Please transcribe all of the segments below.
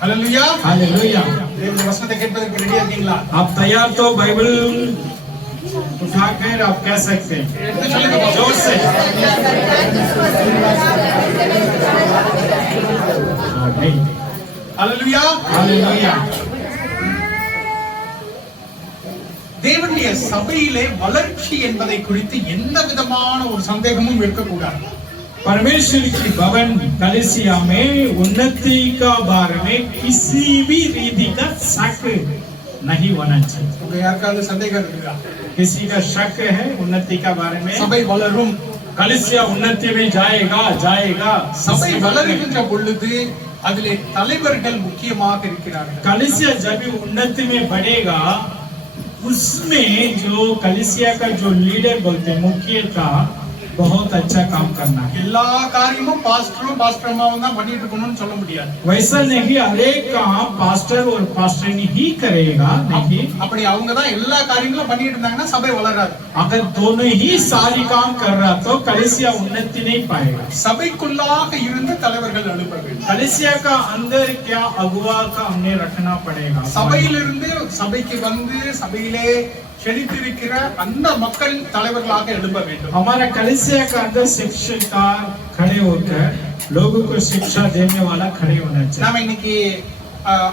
Hallelujah hallelujah. தேவனுடைய வசனத்தை கேட்பதற்கு ரெடியா இருக்கீங்களா? आप तैयार तो बाइबल उठाकर आप कह सकते हैं எடுத்து சொல்லுங்க பாப்போம். जोर से। नहीं। Hallelujah hallelujah. தேவனுடைய சபையிலே வளர்ச்சி என்பதை குறித்து எந்த விதமான ஒரு சந்தேகமும் இருக்கக்கூடாது. परमेश्वर की भवन कलीसिया में उन्नति का बारे में किसी भी रीति का शक नहीं होना चाहिए। உங்க யாருக்காவது சந்தேகம் இருக்குதா? किसी का शक है उन्नति का बारे में? சபை வளரும், कलीसिया उन्नति में जाएगा जाएगा। சபை வளருகின்ற பொழுது அதிலே தலைவர்கள் முக்கியமாக இருக்கிறார்கள். कलीसिया जब भी उन्नति में बढ़ेगा उसमें जो कलीसिया का जो लीडर बोलते हैं मुखिया का बहुत अच्छा काम करना है। எல்லா காரியமும் பாஸ்டர் அம்மாவும் தான் பண்ணிட்டு இருக்கணும்னு சொல்ல முடியாது. वैसा नहीं हर एक काम पास्टर और पास्टरनी ही करेगा नहीं। அப்படி அவங்க தான் எல்லா காரியங்களும் பண்ணிட்டு இருந்தாங்கன்னா சபை வளராது. अगर दोनों ही सारी काम कर रहा तो कलीसिया उन्नति नहीं पाएगा। சபைக்குள்ளாக இருந்து தலைவர்கள் எழுப்ப வேண்டும். कलीसिया का अंदर क्या अगुवा का हमने रखना पड़ेगा। சபையிலிருந்து சபைக்கு வந்து சபையிலே செழித்திருக்கிற அந்த மக்கள் தலைவர்களாக எழுப்ப வேண்டும். हमारा कलीसिया का अंदर शिक्षकार खड़े होकर लोगों को शिक्षा देने वाला खड़े होना चाहिए। நாம இன்னைக்கு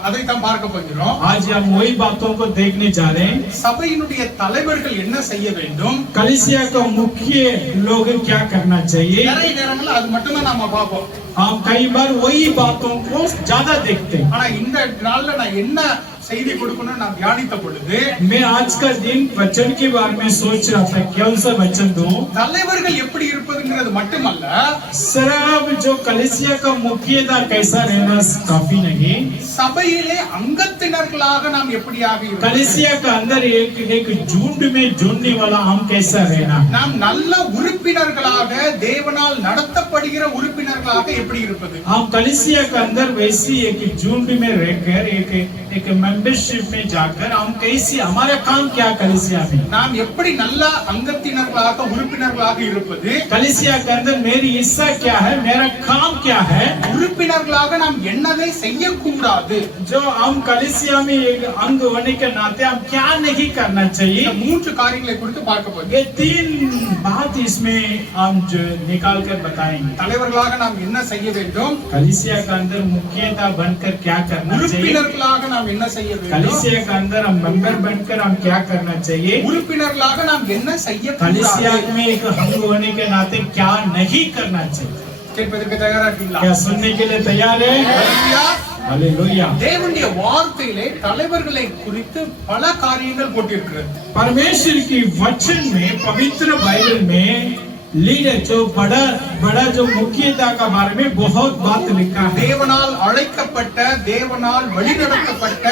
அதை தான் பார்க்க போகிறோம். आज हम वही बातों को देखने जा रहे हैं। சபையினுடைய தலைவர்கள் என்ன செய்ய வேண்டும், कलीसिया का मुख्य लोग क्या करना चाहिए। நிறைய நேரங்கள்ல அது மட்டும் தான் நாம பார்ப்போம். हम कई बार वही बातों को ज्यादा देखते हैं। ஆனா இந்த நாள்ல நான் என்ன செய்தி கொடுக்கணும்னு நான் தியானித்த பொழுது मैं आज का दिन वचन के बारे में सोच रहा था कौन सा वचन दूं। தலைவர்கள் எப்படி இருப்பதுங்கிறது மட்டுமல்ல, सिर्फ जो कलीसिया का मुखिया कैसा रहना काफी नहीं, சபையிலே அங்கத்தினர்களாக நாம் எப்படியாக இருப்பது, कलीसिया का अंदर एक झुंड में जुड़ने वाला हम कैसा रहना, நாம் நல்ல உறுப்பினர்களாக தேவனால் நடத்தப்படுகிற உறுப்பினர்களாக எப்படி இருப்பது, हम कलीसिया के अंदर वैसी एक झुंड में रहकर एक मेंबरशिप में जाकर हम कैसे हमारा काम क्या कलीसिया में, நாம் எப்படி நல்ல அங்கத்தினர்களாக உறுப்பினர்களாக இருப்பது, कलीसिया के अंदर मेरी हिस्सा क्या है, मेरा काम क्या है, உறுப்பினர்களாக நாம் என்னதை செய்யக்கூடாது, जो हम कलीसिया में एक अंग होने के नाते हम क्या नहीं करना चाहिए। இந்த மூன்று காரியங்களை குறித்து பார்க்க போகிறோம். ये तीन बात इसमें हम जो निकाल कर बताएंगे। தலைவர்களாக நாம் என்ன செய்ய வேண்டும், कलीसिया के अंदर मुखिया बनकर क्या करना चाहिए, உறுப்பினர்களாக நாம் என்ன செய்ய வேண்டும், कलीसिया के अंदर हम मेंबर बनकर हम क्या करना चाहिए, உறுப்பினர்களாக நாம் என்ன कलीसिया செய்யக்கூடாது, में एक अंग होने के नाते क्या नहीं करना चाहिए। கேட்பதற்கு தயாரா இருக்கீங்களா? क्या सुनने के लिए तैयार है? ஹல்லேலூயா. हालेलुया। தேவனுடைய வார்த்தையிலே தலைவர்களை குறித்து பல காரியங்கள் போட்டிருக்கிறது. परमेश्वर की वचन में पवित्र बाइबल में लीडर जो बड़ा जो मुखिया का बारे में बहुत बात लिखा है। தேவனால் அழைக்கப்பட்ட, தேவனால் வழிநடத்தப்பட்ட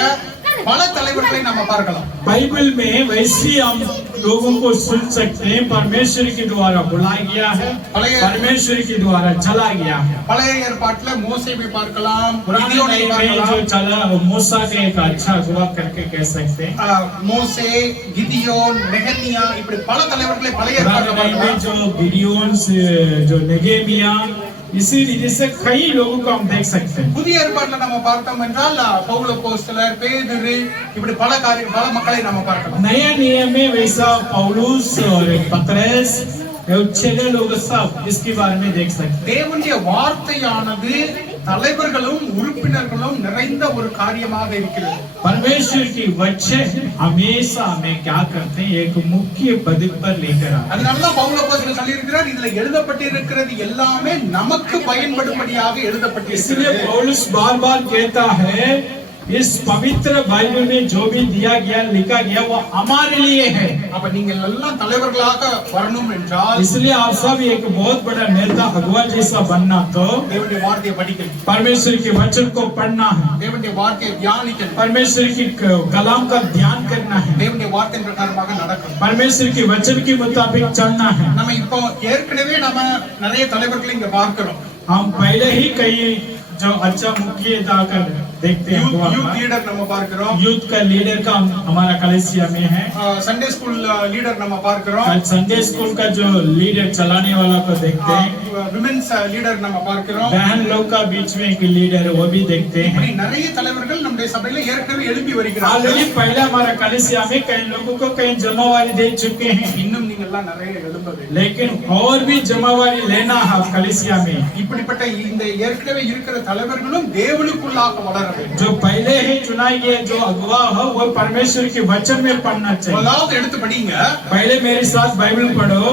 பல தலைவர்களை நாம பார்க்கலாம். बाइबल में वैसे हम लोगों को सुन सकते हैं, परमेश्वर के द्वारा बुलाया गया है, परमेश्वर के द्वारा चला गया है। பழைய ஏற்பாட்டுல மோசேவை பார்க்கலாம், पुराने கிதியோனை में जो பார்க்கலாம், चला मूसा का एक अच्छा अगुवा करके कह सकते हैं। மோசே, கிதியோன், நெகமியா, இப்படி பல தலைவர்களை பழைய पुराने ஏற்பாட்டுல में பார்க்கலாம். जो गिडियोन्स, जो नेगेमिया, इसी रीति से कई लोगों को हम देख सकते हैं। புதிய ஏற்பாட்டுல நம்ம பார்த்தோம் என்றால் பவுல் அப்போஸ்தலர், பேதுரு, இப்படி பல மக்களை நாம பார்க்கலாம். नया नियम में वैसा पौलुस और पतरस छह लोग सब इसके बारे में देख सकते हैं। தேவனுடைய வார்த்தையானது தலைவர்களும் உறுப்பினர்களும் நிறைந்த ஒரு காரியமாக இருக்கிறது. परमेश्वर की वचन हमेशा हमें क्या करते हैं, एक मुख्य पद पर लेकर आते हैं। அதனாலதான் பவுல் அப்போஸ்தலர் சொல்லி இருக்கிறார், இதுல எழுதப்பட்டிருக்கிறது எல்லாமே நமக்கு பயன்படும்படியாக इसलिए எழுதப்பட்டிருக்கிறது. पौलुस बार बार कहता है इस पवित्र बाइबल में जो भी दिया गया लिखा गया वो हमारे लिए है। அப்ப நீங்கள் எல்லாம் தலைவர்களாக வரணும் என்றால் इसलिए आप सब एक बहुत बड़ा नेता अगुवा जैसा बनना तो தேவனுடைய வார்த்தையை படிக்கணும், परमेश्वर के वचन को पढ़ना है, தேவனுடைய வார்த்தையை தியானிக்கணும், परमेश्वर की कलाम का ध्यान करना है, தேவனுடைய வார்த்தையின் பிரகாரமாக நடக்கணும். परमेश्वर के वचन के मुताबिक चलना है। நம்ம இப்போ ஏற்கனவே நம்ம நிறைய தலைவர்களை இங்க பார்க்கிறோம். हम पहले ही कई जो अच्छा मुखिया देखते हैं अगुआ யூத் का। லீடர் நம்ம பார்க்கிறோம், यूथ का लीडर का हमारा कलेसिया में है। சண்டே ஸ்கூல் லீடர் நம்ம பார்க்கிறோம், कल संडे स्कूल का जो लीडर चलाने वाला को देखते हैं। விமென்ஸ் லீடர் நம்ம பார்க்கிறோம், बहन लोग का बीच में एक लीडर है, वो भी देखते हैं। இப்படி நிறைய தலைவர்கள் நம்முடைய சபையில ஏற்கனவே எழுப்பி வருகிறார்கள். ऑलरेडी पहले हमारा कलेसिया में कई लोगों को कई जमावारी दे चुके हैं, இன்னும் நீங்க எல்லாம் நிறைய எழும்ப வேண்டும். लेकिन और भी जमावारी लेना है कलेसिया में। இப்படிப்பட்ட இந்த ஏற்கனவே இருக்கிற தலைவர்களும் தேவனுக்குள்ளாக வளர வேண்டும். जो पहले ही चुनाई गए जो अगुवा हो वो परमेश्वर के वचन में पढ़ना चाहिए। முதலாவது எடுத்து படிங்க, पहले मेरे साथ बाइबल पढ़ो।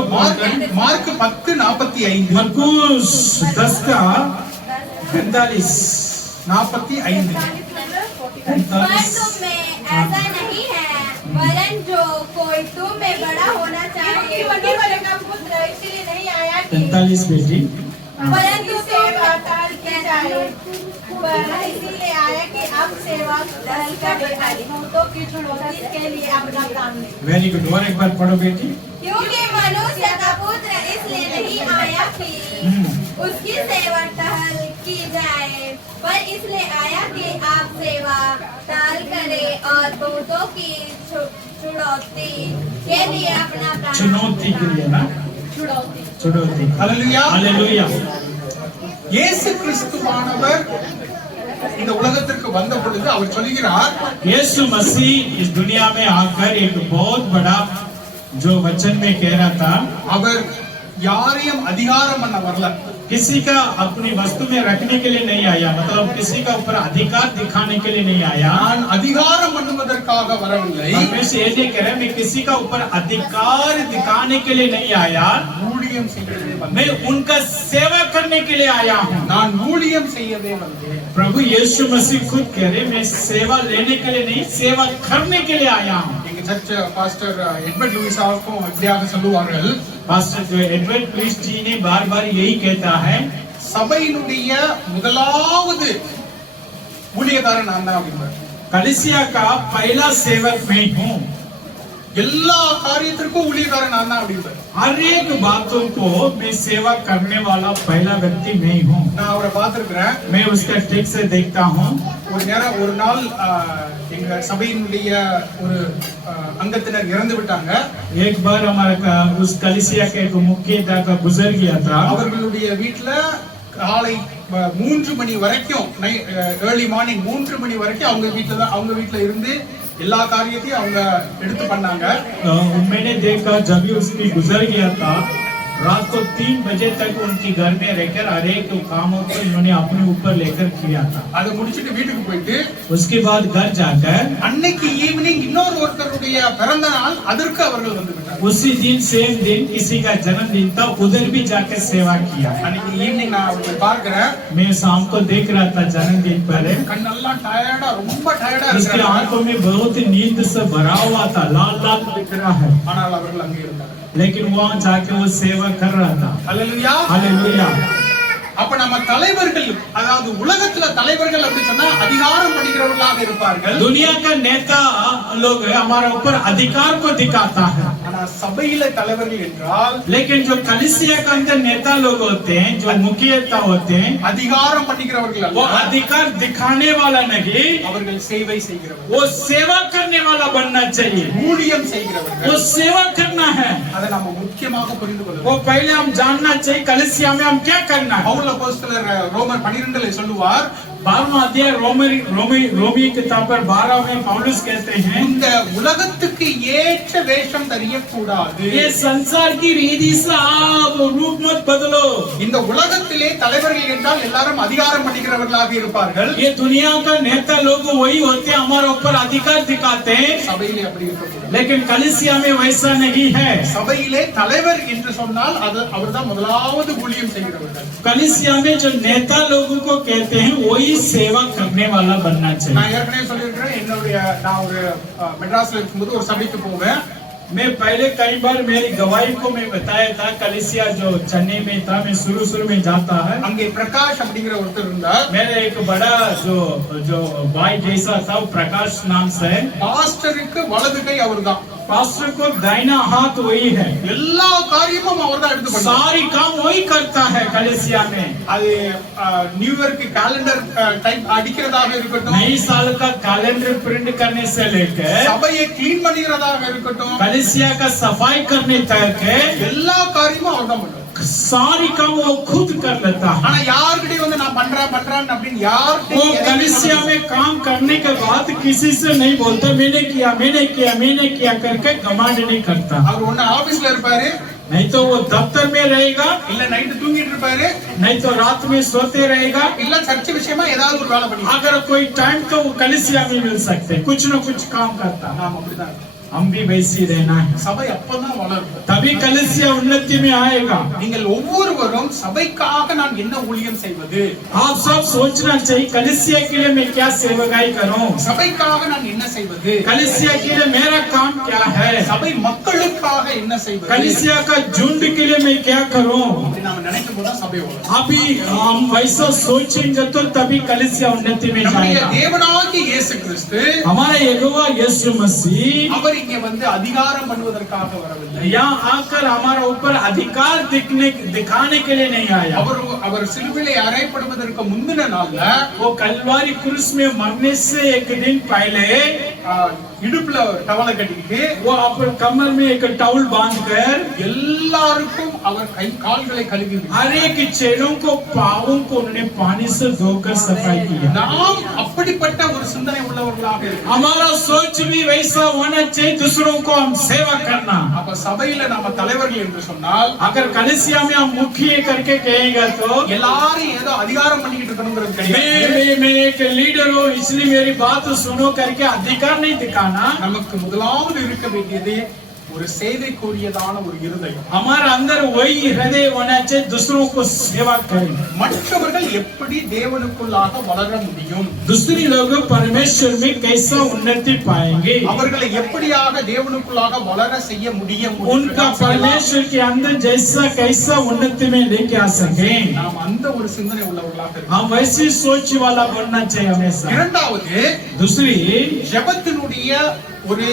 மார்க் 10:45 मरकुस 10 का 45 45 परंतु में ऐसा नहीं है, वरन जो कोई तुम में बड़ा होना चाहिए, का पुत्र इसलिए नहीं आया कि 45 बेटी परंतु सेवा टहल की जाए, पर इसीलिए आया कि अब सेवा टहल कर भूतों की छुड़ौती के लिए अपना प्राण दे। Very good. और एक बार पढ़ो बेटी। क्योंकि मनुष्य का पुत्र इसलिए नहीं आया कि उसकी सेवा टहल की जाए, पर इसलिए आया कि आप सेवा टहल करें और बहुतों की छुड़ौती के लिए अपना प्राण चुनौती के लिए ना, छुड़ौती चुनौती। ஹல்லேலூயா. हालेलुया। இயேசு கிறிஸ்துவானவர் இந்த உலகத்திற்கு வந்த பொழுது அவர் சொல்கிறார், यीशु मसीह इस दुनिया में आकर एक बहुत बड़ा जो वचन में कह रहा था, அவர் யாரையும் அதிகாரம் பண்ண வரல, किसी का अपनी वस्तु में रखने के लिए नहीं आया, मतलब किसी का ऊपर अधिकार दिखाने के लिए नहीं आया। நான் அதிகாரம் பண்ணுவதற்காக வரவில்லை, परमेश्वर ये कह रहा है, मैं किसी का ऊपर अधिकार दिखाने के लिए नहीं आया, ஊழியம் செய்யவே வந்தேன். मैं उनका सेवा करने के लिए आया हूँ। நான் ஊழியம் செய்யவே வந்தேன். प्रभु यीशु मसीह खुद कह रहे, मैं सेवा लेने के लिए नहीं, सेवा करने के लिए आया हूँ। எங்க சர்ச் பாஸ்டர் எட்வர்ட் லூயிஸாவுக்கும் இப்படியாக சொல்லுவார்கள், पास्टर जो एडवर्ड लुईस जी ने बार बार यही कहता है, சபையினுடைய முதலாவது ஊழியக்காரன் நான் தான் அப்படின்றார். कलीसिया का पहला सेवक मैं हूँ, எல்லா காரியத்திற்கும் ஊழியக்காரன் நான் தான் அப்படின்றார். हर एक बातों को मैं सेवा करने वाला पहला व्यक्ति मैं हूँ। நான் அவரை பார்த்திருக்கிறேன். मैं उसका ठीक से देखता हूँ। ஒரு நாள் எங்க சபையினுடைய ஒரு அங்கத்தினர் இறந்து விட்டாங்க. एक बार हमारा उस कलीसिया के एक मुखिया का गुजर गया था। அவர்களுடைய வீட்டுல காலை 3 மணி வரைக்கும் ஏர்லி மார்னிங் 3 மணி வரைக்கும் அவங்க வீட்டுல இருந்து எல்லா காரியத்தையும் அவங்க எடுத்து பண்ணாங்க. मैंने देखा जब भी उसकी गुजर गया था, रात को 3 बजे तक उनकी घर में रहकर हर एक कामों को इन्होंने अपने ऊपर लेकर किया था। அதை முடிச்சிட்டு வீட்டுக்கு போயிட்டு उसके बाद घर जाकर அன்னைக்கு ஈவினிங் இன்னொரு ஒருத்தருடைய பிறந்த நாள், அதற்கு அவர்கள் வந்து விட்டாங்க. उसी दिन सेम दिन किसी का जन्मदिन था, उधर भी जाकर सेवा किया। அன்னைக்கு ஈவினிங் நான் அவங்களை பார்க்கிறேன். मैं शाम को देख रहा था जन्मदिन पहले, கண்ணெல்லாம் டயர்டா, ரொம்ப டயர்டா उसकी இருக்காங்க. आंखों में बहुत नींद से भरा हुआ था, लाल लाल दिख रहा है, ஆனால் அவர்கள் அங்கே இருந்தாங்க. लेकिन वहाँ जाके वो सेवा कर रहा था। அல்லேலூயா. हालेलुया। அப்ப நம்ம தலைவர்கள், அதாவது உலகத்துல தலைவர்கள் அப்படி சொன்னா அதிகாரம் பண்ணுகிறவர்களாக இருப்பார்கள். दुनिया का नेता लोग हमारे ऊपर अधिकार को दिखाता है, ஆனா சபையில தலைவர்கள் என்றால் लेकिन जो कलीसिया के अंदर नेता लोग होते हैं, जो मुखिया होते हैं, அதிகாரம் பண்ணுகிறவர்கள் वो அல்ல, अधिकार दिखाने वाला नहीं, அவர்கள் சேவை செய்கிறவர்கள், वो सेवा करने वाला बनना चाहिए। ஊழியம் वो செய்கிறவர்கள். सेवा करना है, அதை நம்ம முக்கியமாக புரிந்து கொள்ள वो வேண்டும். पहले हम जानना चाहिए कलीसिया में हम क्या करना है। பவுல் அப்போஸ்தலர் ரோமர் 12 சொல்லுவார், 12वां अध्याय रोमी किताब पर 12 में पौलुस कहते हैं, இந்த உலகத்துக்கு ஏற்ற வேஷம் தெரியக்கூடாது. ये संसार की रीति से आप रूप मत बदलो। இந்த உலகத்திலே தலைவர்கள் என்றால் எல்லாரும் அதிகாரம் பண்ணுகிறவர்களாக இருப்பார்கள். ये दुनिया का नेता लोग वही होते हैं, हमारे ऊपर अधिकार दिखाते हैं, சபையிலே அப்படி இருக்கக்கூடாது. लेकिन कलीसिया में वैसा नहीं है। சபையிலே தலைவர் என்று சொன்னால் அவர்தான் முதலாவது ஊழியம் செய்கிறவர்கள். कलीसिया में जो नेता लोगों को कहते हैं वही सेवा करने वाला बनना चाहिए। நான் ஏற்கனவே சொல்லியிருக்கிறேன், நான் ஒரு மெட்ராஸ்ல இருக்கும்போது ஒரு சபைக்கு போவேன். मैं पहले कई बार मेरी गवाही को मैं बताया था, कलीसिया जो चेन्नई में था, मैं शुरू में जाता है, அங்கே பிரகாஷ் அப்படிங்கிற ஒருத்தர் இருந்தார். मेरा एक बड़ा जो भाई जैसा था, वो प्रकाश नाम से है। பாஸ்டருக்கு வலது கை அவர்தான். पास्टर को दाहिना हाथ वही है, எல்லா காரியமும் அவர் தான் எடுத்து பண்ணுவார். सारी काम वही करता है कलीसिया में। அது நியூ இயர்க்கு கேலண்டர் டைம் அடிக்கிறதாக இருக்கட்டும், नई साल का कैलेंडर प्रिंट करने से लेकर சபையை க்ளீன் பண்ணிக்கிறதாக இருக்கட்டும், कलीसिया का सफाई करने तक எல்லா காரியமும் அவர் தான் பண்ணுவார். सारी काम वो खुद कर लेता है। ஆனா யார்கிட்டயும் வந்து நான் பண்றேன் அப்படின்னு वो யார்கிட்டயும் कलीसिया में काम करने के बाद किसी से नहीं बोलता मैंने किया करके घमंड नहीं करता। அவர் ஒண்ணு ஆபீஸ்ல இருப்பாரு, नहीं तो वो दफ्तर में रहेगा, இல்ல நைட்டு தூங்கிட்டு இருப்பாரு, नहीं तो रात में सोते रहेगा। இல்ல சர்ச்சை விஷயமா ஏதாவது ஒரு வேலை பண்ணி अगर कोई टाइम तो वो कलीसिया में मिल सकते, कुछ न कुछ काम करता। நாம அப்படிதான். हम भी वैसे रहना है, சபை அப்பதான் வளரும். तभी कलीसिया उन्नति में आएगा। நீங்கள் ஒவ்வொருவரும் சபைக்காக நான் என்ன ஊழியம் செய்வது, आप सब सोचना चाहिए कलीसिया के लिए मैं क्या सेवकाई करूं, சபைக்காக நான் என்ன செய்வது, कलीसिया के लिए मेरा काम क्या है, சபை மக்களுக்காக என்ன செய்வது. कलीसिया का झुंड के लिए मैं क्या करूं। அப்படி நாம நினைக்கும் போது சபை வளரும். अभी हम वैसा सोचेंगे तो तभी कलीसिया उन्नति में நம்முடைய जाएगा। தேவனாகிய இயேசு கிறிஸ்து हमारा यहोवा यीशु मसीह அவர் இங்கே வந்து அதிகாரம் பண்ணுவதற்காக வரவில்லை. यहाँ आकर हमारा ऊपर अधिकार दिखाने के लिए नहीं आया। அவர் சிலுவையிலே அறையப்படுவதற்கு முந்தின நாள்ல वो कलवारी क्रूस में मरने से एक दिन पहले இடுப்புல டவலை கட்டிக்கிட்டு वो अपने कमर में एक टाउल बांधकर எல்லாருக்கும் அவர் கை கால்களை கழுவி हर एक चेलों को पावों को उन्होंने पानी से धोकर सफाई किया। நாம் அப்படிப்பட்ட ஒரு சிந்தனை உள்ளவர்களாக இருக்கோம். हमारा सोच भी वैसा होना चाहिए, दूसरों को हम सेवा करना। அப்ப சபையில நாம தலைவர்கள் என்று சொன்னால் अगर कलीसिया में हम मुखिया करके कहेगा तो எல்லாரும் ஏதோ அதிகாரம் பண்ணிக்கிட்டு இருக்கணுங்கிறது கிடையாது. मैं एक लीडर हूँ इसलिए मेरी बात सुनो करके अधिकार नहीं दिखाना। நமக்கு முதலாவது இருக்க வேண்டியது ஒரு சேவைக்குரியதான ஒரு இருதயம். हमारा अंदर वही हृदय होना चाहिए, दूसरों को सेवा करें। மற்றவர்கள் எப்படி தேவனுக்குள்ளாக வளர முடியும், दूसरी लोग परमेश्वर में कैसा उन्नति पाएंगे, அவர்களை எப்படியாக தேவனுக்குள்ளாக வளர செய்ய முடியும், उनका परमेश्वर के अंदर जैसा कैसा उन्नति में लेके आ सके। நாம் அந்த ஒரு சிந்தனை உள்ளவர்களாக இருக்கோம். हम वैसी सोच वाला बनना चाहिए हमेशा। இரண்டாவது दूसरी ஜெபத்தினுடைய ஒரு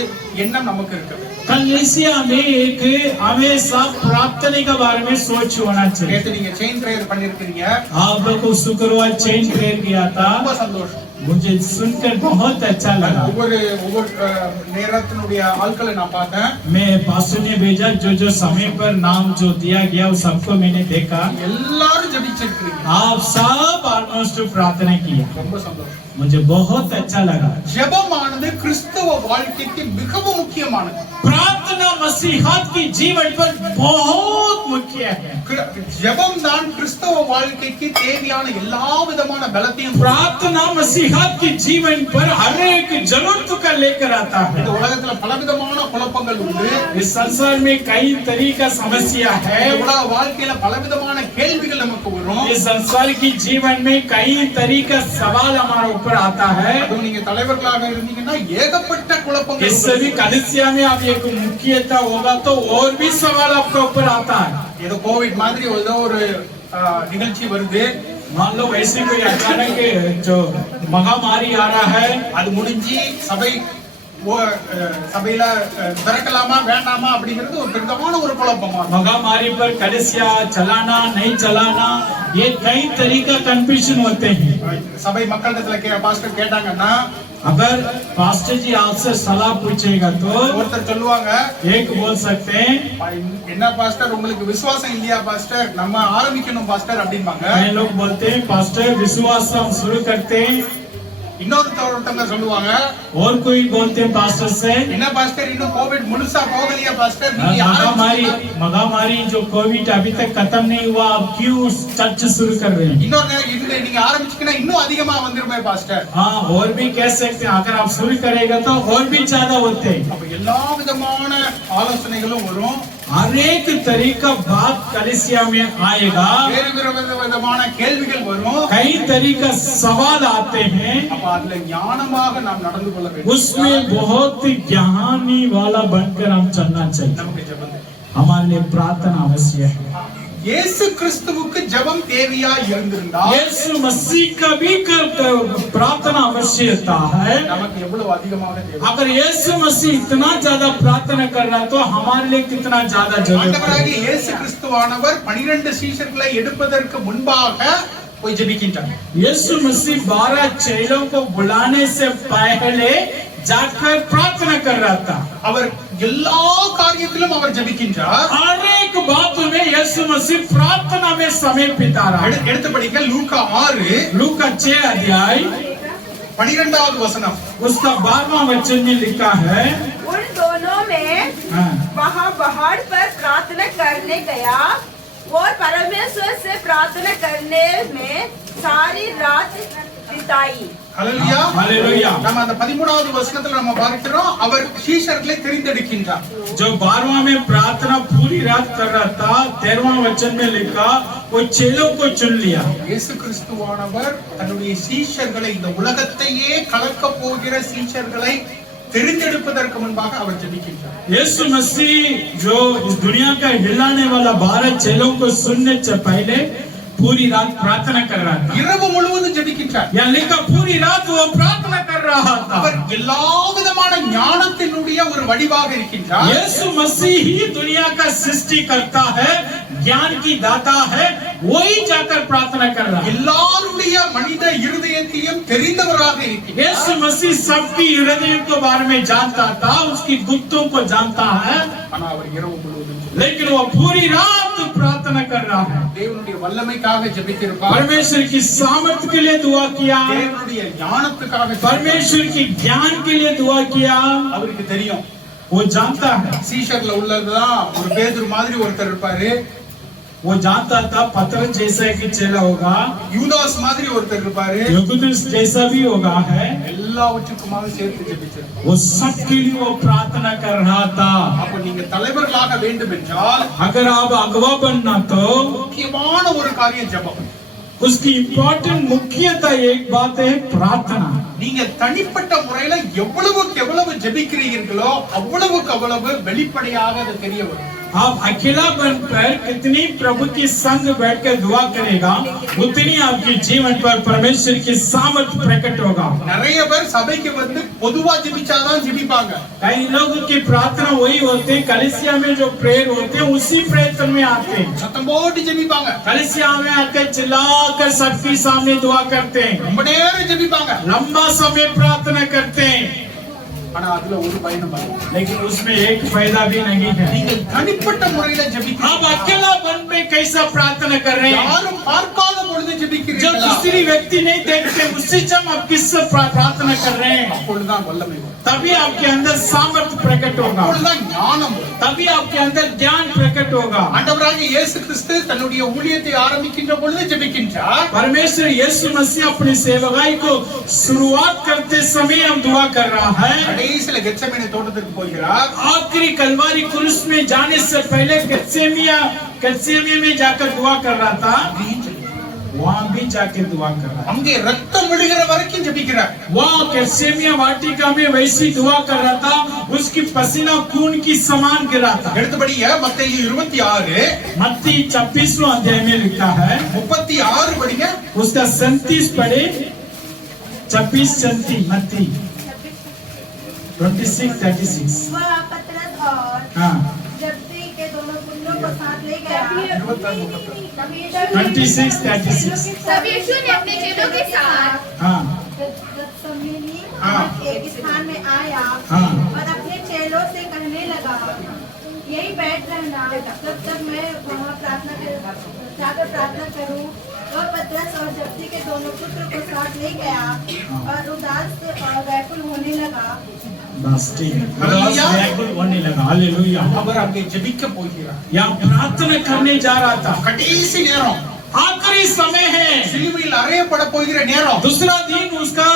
எண்ணம் நமக்கு இருக்க வேண்டும். कलीसिया में एक हमेशा प्रार्थना के बारे में सोच होना चाहिए। நேத்து நீங்க செயின் பிரேயர் பண்ணிருக்கீங்க, आप लोग को शुक्रवार चेंज प्रेयर किया था, ரொம்ப சந்தோஷம். मुझे सुनकर बहुत अच्छा लगा। ஒவ்வொரு நேரத்தினுடைய ஆட்களை நான் பார்த்தேன். मैं पास्टर ने भेजा जो समय पर नाम जो दिया गया वो सबको मैंने देखा। எல்லாரும் ஜெபிச்சிருக்கீங்க, आप सब ऑलमोस्ट प्रार्थना किया, ரொம்ப சந்தோஷம். मुझे बहुत अच्छा लगा। ஜெபமானது கிறிஸ்தவ வாழ்க்கைக்கு மிகவும் முக்கியமானது. प्रार्थना मसीहत की जीवन पर बहुत मुख्य है। ஜெபம் தான் கிறிஸ்தவ வாழ்க்கைக்கு தேவையான எல்லா விதமான பலத்தையும் प्रार्थना मसीहत की जीवन पर हर एक जरूरत का लेकर आता है। இந்த உலகத்துல பலவிதமான குழப்பங்கள் உண்டு. इस संसार में कई तरीका समस्या है। இந்த உலக வாழ்க்கையில பலவிதமான கேள்விகள் நமக்கு வரும். इस संसार की जीवन में कई तरीका सवाल हमारे ऊपर आता है। அதுவும் நீங்க தலைவர்களாக இருந்தீங்கன்னா ஏகப்பட்ட குழப்பங்கள் इस सभी कलीसिया में आप एक मुख्यता होगा तो और भी सवाल आपके ऊपर आता है। ஏதோ கோவிட் மாதிரி ஏதோ ஒரு நிகழ்ச்சி வருது, मान लो ऐसे कोई अचानक जो महामारी आ रहा है, அது முடிஞ்சு சபையில திறக்கலாமா வேண்டாமா அப்படிங்கிறது ஒரு பெருந்தமான ஒரு குழப்பமா இருக்கும். महामारी पर कलीसिया चलाना नहीं चलाना ये कई तरीका कंफ्यूजन होते हैं। சபை மக்களிடத்துல பாஸ்டர் கேட்டாங்கன்னா अगर पास्टर जी आपसे सलाह पूछेगा तो ஒருத்தர் சொல்லுவாங்க, एक बोल सकते हैं, என்ன பாஸ்டர் உங்களுக்கு விசுவாசம் இல்லையா பாஸ்டர், நம்ம ஆரம்பிக்கணும் பாஸ்டர் அப்படிம்பாங்க. कई लोग बोलते हैं पास्टर विश्वास से हम शुरू करते हैं। இன்னொருத்தவங்க சொல்லுவாங்க, और कोई बोलते हैं पास्टर से என்ன பாஸ்டர் இன்னும் கோவிட் முழுசா போகலையா பாஸ்டர், महामारी जो कोविड अभी तक खत्म नहीं हुआ, आप क्यों चर्च शुरू कर रहे हैं। இன்னொரு நீங்க ஆரம்பிச்சீங்கன்னா இன்னும் அதிகமா வந்துருமே பாஸ்டர். हाँ और भी कह सकते हैं, अगर आप शुरू करेगा तो और भी ज्यादा होते हैं। அப்ப எல்லா விதமான ஆலோசனைகளும் வரும், हर एक तरीका बात कलीसिया में आएगा, வேறு விதமான கேள்விகள் வரும். कई तरीका सवाल आते हैं। அப்ப அதுல ஞானமாக நாம் நடந்து கொள்ள வேண்டும். उसमें बहुत ज्ञानी वाला बनकर हम चलना चाहिए। நமக்கு ஜெபம் हमारे लिए प्रार्थना अवश्य है। இயேசு கிறிஸ்துவுக்கு ஜெபம் தேவையா இருந்திருந்தால் यीशु मसीह का भी प्रार्थना आवश्यकता है। நமக்கு எவ்வளவு அதிகமாக தேவை। अगर यीशु मसीह इतना ज्यादा प्रार्थना कर रहा तो हमारे लिए कितना ज्यादा जरूरत है। ஆண்டவராகிய இயேசு கிறிஸ்துவானவர் 12 சீஷர்களை எடுப்பதற்கு முன்பாக போய் ஜெபிக்கின்றார்। यीशु मसीह 12 चेलों को बुलाने से पहले जाकर प्रार्थना कर रहा था। அவர் எல்லா காரியத்திலும் அவர் ஜெபிக்கின்றார்। हर एक बात में यीशु मसीह प्रार्थना में समय बिता रहा है। எடுத்து படிக்க லூக்கா 6 लूका 6 अध्याय 12வது வசனம்। उसका 12वां वचन में लिखा है, उन दोनों में हाँ, वहाँ पहाड़ पर प्रार्थना करने गया और परमेश्वर से प्रार्थना करने में सारी रात बिताई। ஹல்லேலூயா हालेलुया। நம்ம அந்த 13வது வசனத்துல நம்ம பார்க்கிறோம் அவர் சீஷர்களை தெரிந்தெடுக்கின்றார்। जो 12वां में प्रार्थना पूरी रात कर रहा था, 13वां वचन में लिखा वो चेलों को चुन लिया। இயேசு கிறிஸ்துவானவர் தன்னுடைய சீஷர்களை இந்த உலகத்தையே கலக்க போகிற சீஷர்களை தெரிந்தெடுப்பதற்கு முன்பாக அவர் ஜெபிக்கின்றார்। यीशु मसीह जो इस दुनिया का हिलाने वाला 12 चेलों को सुनने से पहले पूरी रात प्रार्थना कर रहा था। இரவு முழுவதும் ஜெபிக்கின்றார்। यहाँ लिखा पूरी रात वो प्रार्थना कर रहा அவர் था। எல்லா விதமான ஞானத்தினுடைய ஒரு வடிவாக இருக்கின்றார்। यीशु मसीह ही दुनिया का सृष्टि करता है, ज्ञान की दाता है, वही जाकर प्रार्थना कर रहा है। எல்லாருடைய மனித இருதயத்தையும் தெரிந்தவராக இருக்கின்றார்। यीशु मसीह सबकी हृदय के बारे में जानता था, उसकी गुप्तों को जानता है, ஆனா அவர் இரவு முழுவதும் लेकिन वो पूरी रात प्रार्थना कर रहा है। தேவனுடைய வல்லமைக்காக ஜெபித்திருப்பார்। परमेश्वर की सामर्थ्य के लिए दुआ किया, தேவனுடைய ஞானத்துக்காக परमेश्वर की ज्ञान के लिए दुआ किया। அவருக்கு தெரியும் वो जानता है, சீஷர்ல உள்ளதுதான் ஒரு பேதுரு மாதிரி ஒருத்தர் இருப்பாரு, वो जानता था पतरस जैसा एक चेला होगा, யூதாஸ் மாதிரி ஒருத்தர் இருப்பாரு, यूदास जैसा भी होगा है। எல்லாவற்றுக்குமாக சேர்த்து ஜெபிச்சிருப்பார்। वो सबके लिए वो प्रार्थना कर रहा था। அப்ப நீங்க தலைவர்களாக வேண்டும் என்றால் अगर आप अगवा बनना तो முக்கியமான ஒரு காரியம் ஜெபம்। उसकी इम्पोर्टेंट मुख्यता एक बात है प्रार्थना। நீங்க தனிப்பட்ட முறையில எவ்வளவு ஜெபிக்கிறீர்களோ அவ்வளவுக்கு அவ்வளவு வெளிப்படையாக அது தெரிய வரும்। आप अकेला बनकर कितनी प्रभु की संग बैठकर दुआ करेगा, उतनी आपके जीवन पर परमेश्वर की सामर्थ प्रकट होगा। நிறைய பேர் சபைக்கு வந்து பொதுவா ஜெபிச்சாதான் ஜெபிப்பாங்க। कई लोगों की प्रार्थना वही होते हैं, कलीसिया में जो प्रेयर होते हैं उसी प्रेयर में आते हैं, சத்தம் போட்டு ஜெபிப்பாங்க, कलीसिया में आकर चिल्लाकर सबके सामने दुआ करते हैं, ரொம்ப நேரம் ஜெபிப்பாங்க। लंबा समय प्रार्थना करते हैं, ஆனா அதுல ஒரு பயனும் இல்லை। लेकिन उसमें एक फायदा भी नहीं है। நீங்கள் தனிப்பட்ட முறையில आप ஜெபிக்கிறீங்க, अकेला बन में कैसा प्रार्थना कर रहे हैं? யாரும் பார்க்காத பொழுது जो ஜெபிக்கிறீங்களா, दूसरी व्यक्ति नहीं देखते उसी जब आप किससे प्रार्थना कर रहे हैं, அப்பொழுதுதான் வல்லமை வரும், तभी आपके अंदर सामर्थ्य प्रकट होगा, அப்பொழுதுதான் ஞானம் வரும்। तभी आपके अंदर ज्ञान प्रकट होगा। ஆண்டவராகிய இயேசு கிறிஸ்து தன்னுடைய ஊழியத்தை ஆரம்பிக்கின்ற பொழுது ஜெபிக்கின்றார்। परमेश्वर यीशु मसीह अपनी सेवकाई को शुरुआत करते समय हम दुआ कर रहा है। கடைசில கெத்செமனே தோட்டத்துக்கு போகிறார்। आखिरी कलवारी क्रूस में जाने से पहले गत्सेमने में जाकर दुआ कर रहा था, वहाँ भी जाके दुआ कर रहा है। அங்கே ரத்தம் விழுகிற வரைக்கும் ஜெபிக்கிறார்। वहाँ गत्सेमने वाटिका में वैसी दुआ कर रहा था, उसकी पसीना खून की समान गिरा था। எடுத்தபடியே மத்தேயு 26 मत्ती 26वां अध्याय में लिखा है, 36 படிங்க। उसका 37 पढ़े, 26-37 मत्ती 26-36। वह पतरस और हाँ, जब्दी के दोनों पुत्रों को साथ ले गया। 26-36। तब यीशु ने अपने चेलों के साथ हाँ, गत्सेमनी हाँ। एक स्थान में आया हाँ। और अपने चेलों से कहने लगा, यही बैठ रहना जब तक मैं वहाँ जाकर प्रार्थना करूँ। वह पतरस और जब्दी के दोनों पुत्र को साथ ले गया और उदास और व्याकुल होने लगा। बस ठीक है। हालेलुया। व्याकुल होने लगा। हालेलुया। அவர் அங்கே ஜெபிக்க போகிறார்। यहाँ प्रार्थना करने जा रहा था, கடைசி நேரம், आखिरी समय है, சிலுவையில் அறையப்பட போகிற நேரம்। दूसरा दिन उसका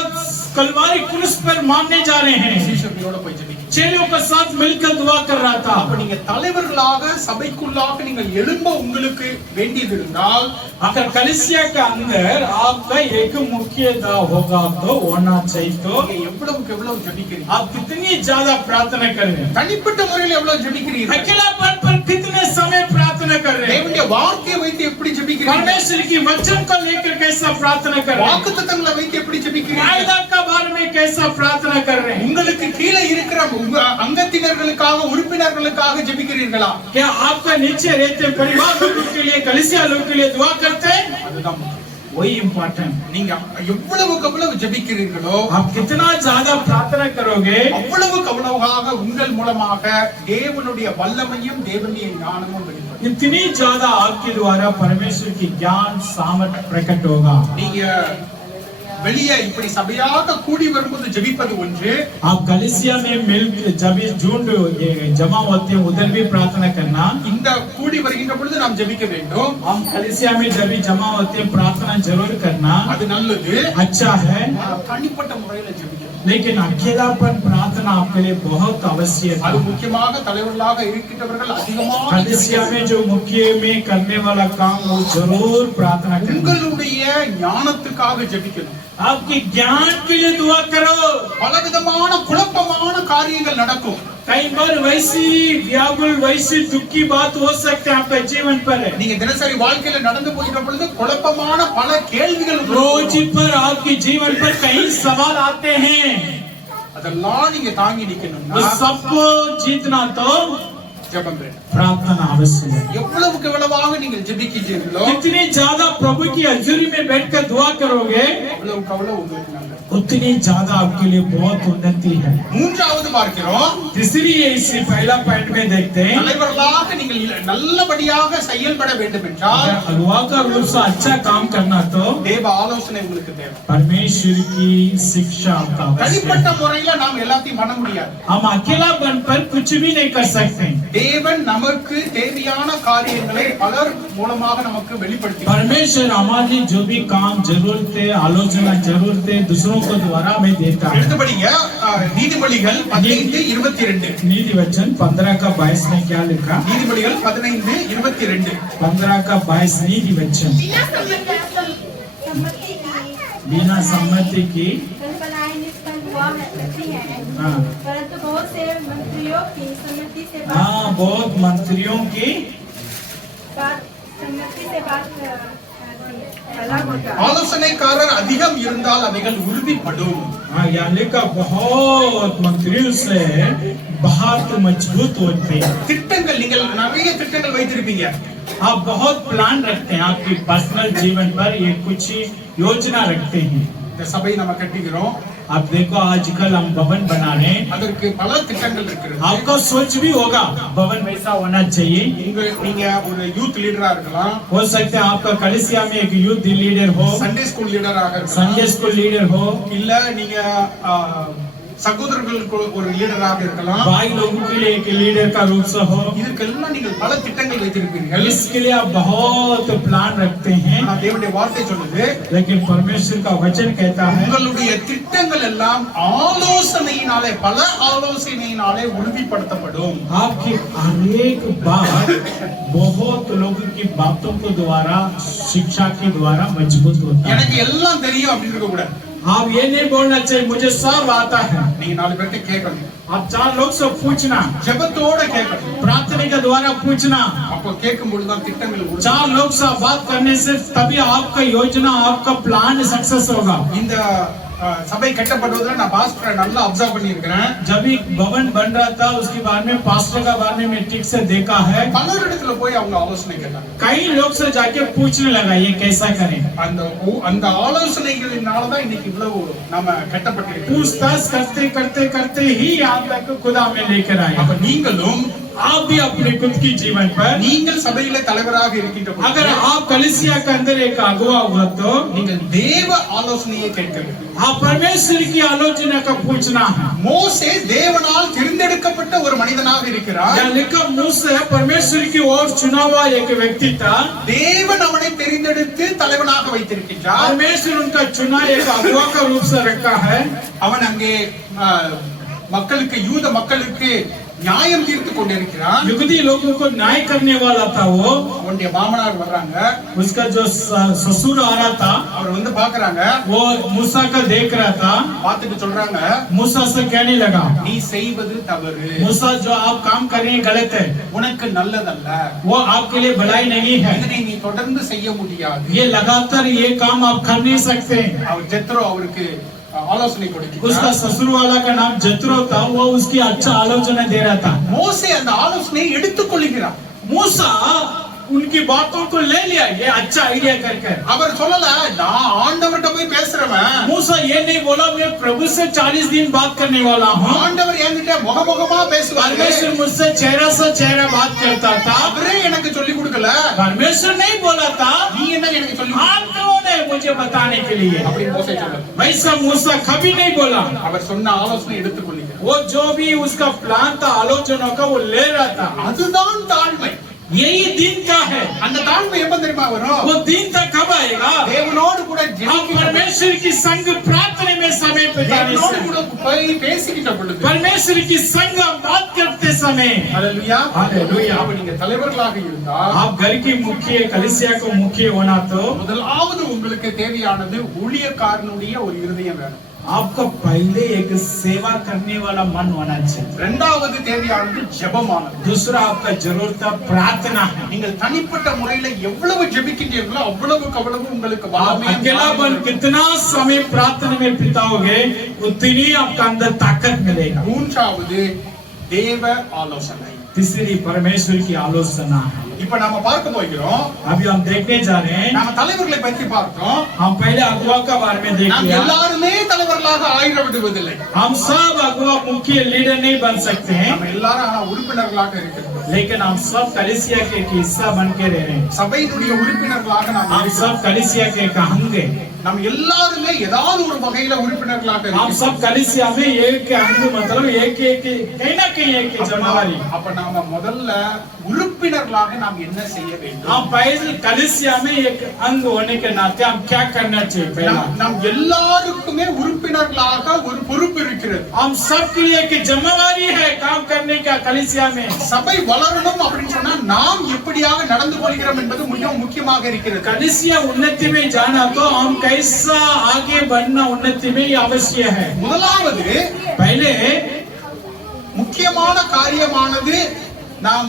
कलवारी क्रूस पर मारने जा रहे हैं। சீஷர்களோட போய் ஜெபிக்க चेलों के साथ मिलकर दुआ कर रहा था। அப்ப நீங்க தலைவர்களாக சபைக்குள்ளாக நீங்கள் எழும்ப உங்களுக்கு வேண்டியது இருந்தால் अगर कलीसिया के अंदर आपका एक मुख्यता होगा तो होना चाहिए तो நீங்க எவ்வளவுக்கு எவ்வளவு ஜெபிக்கிறீங்க, आप कितनी ज्यादा प्रार्थना कर रहे हैं, தனிப்பட்ட முறையில் எவ்வளவு ஜெபிக்கிறீர்கள், अकेलापन पर कितने समय प्रार्थना कर रहे हैं, தேவனுடைய வார்த்தையை வைத்து எப்படி ஜெபிக்கிறீர்கள், परमेश्वर की वचन को लेकर कैसा प्रार्थना कर रहे हैं, வாக்குத்தத்தங்களை வைத்து எப்படி ஜெபிக்கிறீர்கள், वायदा का बारे में कैसा प्रार्थना कर रहे हैं। உங்களுக்கு கீழே இருக்கிற உங்க அங்கத்தினர்களுக்காக உறுப்பினர்களுக்காக ஜெபிக்கிறீர்களா? क्या आपका नीचे रहते परिवार लोगों के लिए, कलीसिया लोगों के लिए दुआ करते हैं? அதுதான் முக்கியம். वही इम्पोर्टेंट। நீங்க எவ்வளவுக்கு எவ்வளவு ஜெபிக்கிறீர்களோ आप कितना ज्यादा प्रार्थना करोगे அவ்வளவுக்கு அவ்வளவாக உங்கள் மூலமாக தேவனுடைய வல்லமையும் தேவனுடைய ஞானமும் வெளிப்படும். इतनी ज्यादा आपके द्वारा परमेश्वर की ज्ञान सामर्थ प्रकट होगा। நீங்க வெளியே இப்படி சபையாக கூடி வரும்போது ஜெபிப்பது ஒன்று, आप कलीसिया में मिल जब इस झुंड जमा होते हैं उधर भी प्रार्थना करना। இந்த கூடி வருகின்ற பொழுது நாம் ஜெபிக்க வேண்டும், हम कलीसिया में जब भी जमा होते हैं प्रार्थना जरूर करना அது நல்லது. अच्छा है, தனிப்பட்ட முறையில ஜெபிக்கணும். लेकिन अकेलापन प्रार्थना आपके लिए बहुत आवश्यक அது है। முக்கியமாக தலைவர்களாக இருக்கின்றவர்கள் அதிகமாக कलीसिया में जो मुख्य में करने वाला काम वो जरूर प्रार्थना करना। உங்களுடைய ஞானத்துக்காக ஜெபிக்கணும். आपके ज्ञान के लिए दुआ करो। பலவிதமான குழப்பமான காரியங்கள் நடக்கும். कई बार वैसी व्याकुल वैसी दुख की बात हो सकते हैं आपके जीवन पर। நீங்க தினசரி வாழ்க்கையில நடந்து போகிற பொழுது குழப்பமான பல கேள்விகள் रोज पर आपके जीवन पर कई सवाल आते हैं। அதெல்லாம் நீங்க தாங்கி நிக்கணும்னா उस सबको जीतना तो ஜெபம் வேண்டும். प्रार्थना आवश्यक है। எவ்வளவுக்கு எவ்வளவாக நீங்கள் ஜெபிக்கிறீர்களோ जितनी ज्यादा प्रभु की हजूरी में बैठकर दुआ करोगे அவ்வளவுக்கு அவ்வளவு உங்களுக்கு நல்லது. उतनी ज्यादा आपके लिए बहुत उन्नति है। மூன்றாவது பார்க்கிறோம், तीसरी इसी पहला पॉइंट में देखते हैं, தலைவர்களாக நீங்கள் நல்லபடியாக செயல்பட வேண்டும் என்றால் अगर अगुवा का रूप से अच्छा काम करना तो தேவ ஆலோசனை உங்களுக்கு தேவை. परमेश्वर की शिक्षा आपका आवश्यक தனிப்பட்ட है। முறையில நாம் எல்லாத்தையும் பண்ண முடியாது. हम अकेला बन पर कुछ भी नहीं कर सकते। தேவன் நமக்கு தேவையான காரியங்களை பலர் மூலமாக நமக்கு வெளிப்படுத்தி परमेश्वर हमारी जो भी काम जरूरत है आलोचना जरूरत है दूसरों को द्वारा हमें देता है। எடுத்துபடிங்க நீதிபதிகள் 15:22 नीति वचन 15 का 22 में क्या लिखा? நீதிபதிகள் 15:22 15 का 22 नीति वचन। बिना सम्मति की कल्पनाएं निष्फल हुआ करती हैं, हाँ परंतु बहुत से मंत्रियों की सम्मति से हाँ बहुत मंत्रियों की बात अलग होता है। ஆலோசனைக்காரர் அதிகம் இருந்தால் அவைகள் உறுதிப்படும். हाँ यहाँ लिखा बहुत मंत्रियों से बहुत मजबूत होते हैं। திட்டங்கள் நீங்கள் நிறைய திட்டங்கள் வைத்திருப்பீங்க. आप बहुत प्लान रखते हैं आपकी पर्सनल जीवन पर, ये कुछ योजना रखते हैं। இந்த சபையை நம்ம கட்டுகிறோம், आप देखो आजकल हम भवन बना रहे हैं, அதற்கு பல திட்டங்கள் இருக்கிறது. आपका सोच भी होगा भवन वैसा होना चाहिए। நீங்க ஒரு யூத் லீடரா இருக்கலாம், हो सकता है आपका कलीसिया में एक यूथ लीडर हो, சண்டே ஸ்கூல் லீடராக இருக்கலாம், संडे स्कूल लीडर हो, இல்ல நீங்க சகோதரர்களுக்கு ஒரு லீடராக இருக்கலாம். भाई लोगों के लिए एक लीडर का रूप से हो। இதற்கெல்லாம் நீங்கள் பல திட்டங்கள் வைத்திருப்பீர்கள். इसके लिए आप बहुत प्लान रखते हैं, ஆனா தேவனுடைய வார்த்தை சொல்லுது, लेकिन परमेश्वर का वचन कहता है உங்களுடைய திட்டங்கள் எல்லாம் ஆலோசனையினாலே பல ஆலோசனையினாலே உறுதிப்படுத்தப்படும். आपकी हर एक बात बहुत लोगों की बातों को द्वारा शिक्षा के द्वारा मजबूत होता है। எனக்கு எல்லாம் தெரியும் அப்படின்னு இருக்க கூடாது. आप ये नहीं बोलना चाहिए मुझे सब आता है। நீங்க 4 பேர்ட்ட கேட்கணும், आप 4 लोग से पूछना, ஜெபத்தோட கேட்கணும். प्रार्थना के द्वारा पूछना। அப்போ கேட்கும் பொழுதுதான் திட்டங்கள் உறுதி. 4 लोग से बात करने से तभी आपका योजना आपका प्लान सक्सेस होगा। இந்த சபை கட்டப்படுவதில் நான் பாஸ்டரை நல்லா அப்சர்வ் பண்ணியிருக்கிறேன். जब भी भवन बन रहा था उसके बारे में पास्टर का बारे में ठीक से देखा है। பலரிடத்துல போய் அவங்க ஆலோசனை கேட்டாங்க. कई लोग से जाके पूछने लगा ये कैसा करें। அந்த ஆலோசனைகளினாலதான் இன்னைக்கு இவ்வளவு நாம கட்டப்பட்டிருக்கோம். पूछताछ करते करते करते ही यहाँ तक खुदा में लेकर आए। அப்ப நீங்களும் आप भी अपने खुद की जीवन पर, நீங்கள் சபையில தலைவராக இருக்கின்ற பொழுது अगर आप कलीसिया के अंदर एक अगुवा हुआ तो நீங்கள் தேவ ஆலோசனையை கேட்க வேண்டும். आप परमेश्वर की आलोचना का पूछना है। மோசே தேவனால் தேர்ந்தெடுக்கப்பட்ட ஒரு மனிதனாக இருக்கிறார். यहाँ लिखा मूसा परमेश्वर की ओर चुना हुआ एक व्यक्ति था। தேவன் அவனை தெரிந்தெடுத்து தலைவனாக வைத்திருக்கின்றார். परमेश्वर उनका चुना एक अगुवा का रूप से रखा है। அவன் அங்கே மக்களுக்கு யூத மக்களுக்கு நியாயம் தீர்த்து கொண்டிருக்கிறான். युगदी लोगों को न्याय करने वाला था वो. உன்னுடைய மாமனார் வர்றாங்க. उसका जो ससुर आ रहा था, அவர் வந்து பாக்குறாங்க. वो मूसा का देख रहा था. பார்த்துட்டு சொல்றாங்க, मूसा से कहने लगा, நீ செய்வது தவறு. मूसा जो आप काम कर रहे हैं गलत है. உனக்கு நல்லதல்ல. वो आपके लिए भलाई नहीं है. இதனை நீ தொடர்ந்து செய்ய முடியாது. ये लगातार ये काम आप कर नहीं सकते. அவர் ஜெத்ரோ அவருக்கு ஆலோசனை उसका கொடுக்கிறார். ससुर वाला का नाम जत्रो था. वो उसकी अच्छा आलोचना दे रहा था. மோசே அந்த ஆலோசனையை எடுத்துக்கொள்கிறார். मूसा उनकी बातों को ले लिया, ये अच्छा आइडिया कर. அவர் சொல்லல, நான் ஆண்டவர்கிட்ட போய் பேசுறவன். मूसा ये नहीं बोला मैं प्रभु से 40 दिन बात करने वाला हूँ. ஆண்டவர் என்கிட்ட முகமுகமா பேசுவாரு. परमेश्वर मुझसे चेहरा से चेहरा बात करता था. அவரே எனக்கு சொல்லி கொடுக்கல. परमेश्वर नहीं बोला था. நீ என்ன எனக்கு சொல்லி आप कौन है मुझे बताने के लिए? அப்படி மோசே சொல்ல. वैसा मूसा कभी नहीं बोला. அவர் சொன்ன ஆலோசனை எடுத்துக்கொள்கிறார். वो जो भी उसका प्लान था आलोचना का वो ले रहा था. அதுதான் தாழ்மை. यही दिन का है. அந்த தாழ்மை எப்ப தெரியுமா வரும்? वो दिन तक कब आएगा? தேவனோடு கூட हम ஜெபிக்கிற परमेश्वर की संग प्रार्थना में समय बिताने தேவனோடு से, கூட போய் பேசிக்கிட்ட பொழுது. परमेश्वर की संग बात करते समय, ஹalleluya. हालेलुया. அப்ப நீங்க தலைவர்களாக இருந்தா आप घर की मुख्य कलीसिया को मुख्य होना तो முதலாவது உங்களுக்கு தேவையானது ஊழியக்காரனுடைய ஒரு இருதயம் வேணும். आपको पहले एक सेवा करने वाला मन होना चाहिए. இரண்டாவது தேவையானது ஜெபமானது. दूसरा आपका जरूरत प्रार्थना है. நீங்கள் தனிப்பட்ட முறையில எவ்வளவு ஜெபிக்கின்றீர்களோ அவ்வளவுக்கு அவ்வளவு உங்களுக்கு आप பலமே अकेलापन कितना समय प्रार्थना में बिताओगे उतनी आपका अंदर ताकत मिलेगा. மூன்றாவது தேவ ஆலோசனை. तीसरी परमेश्वर की आलोचना है. இப்ப நாம பார்க்க போகிறோம். अभी हम देखने जा रहे हैं. நாம தலைவர்களை பற்றி பார்த்தோம். हम पहले अगुवा का बारे में देख நாம் लिया. எல்லாருமே தலைவர்களாக ஆயிட விடுவதில்லை. हम सब अगुवा मुख्य लीडर नहीं बन सकते हैं, நம்ம எல்லாரும் ஆனா உறுப்பினர்களாக இருக்கிறோம். लेकिन हम सब कलीसिया के एक हिस्सा बन के रह रहे हैं. சபையினுடைய உறுப்பினர்களாக நாம் हम இருக்கிறோம். सब कलीसिया के एक अंग हैं. நாம் எல்லாருமே ஏதாவது ஒரு வகையில உறுப்பினர்களாக हम இருக்கிறோம். सब कलीसिया में एक अंग मतलब एक कहीं ना कहीं एक जमावारी. அப்ப நாம முதல்ல உறுப்பினர்களாக நாம் என்ன செய்ய வேண்டும்? हम पहले कलीसिया में एक अंग होने के नाते हम क्या करना चाहिए? पहला நாம் எல்லாருக்குமே உறுப்பினர்களாக ஒரு பொறுப்பு இருக்கிறது. हम सब के लिए एक जिम्मेवारी है काम करने का कलीसिया में. சபை வளரணும் அப்படின்னு சொன்னா நாம் எப்படியாக நடந்து கொள்கிறோம் என்பது மிகவும் முக்கியமாக இருக்கிறது. कलीसिया उन्नति में जाना तो हम कैसा आगे बढ़ना उन्नति में आवश्यक है. முதலாவது पहले முக்கியமான காரியமானது நாம்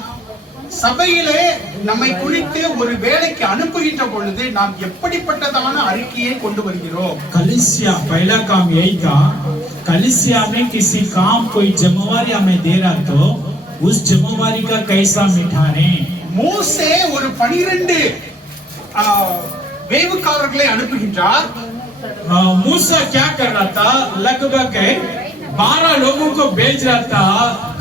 சபையிலே நம்மை குறித்து ஒரு வேலைக்கு அனுப்புகின்ற பொழுது நாம் எப்படிப்பட்டதான அறிக்கையை கொண்டு வருகிறோம்? कलीसिया पहला काम यही था. कलीसिया में किसी काम कोई जिम्मेवारी हमें दे रहा तो उस जिम्मेवारी का कैसा मिठाने. மோசே ஒரு 12 வேவுக்காரர்களை அனுப்புகின்றார். मूसा क्या कर रहा था? लगभग 12 लोगों को भेज रहा था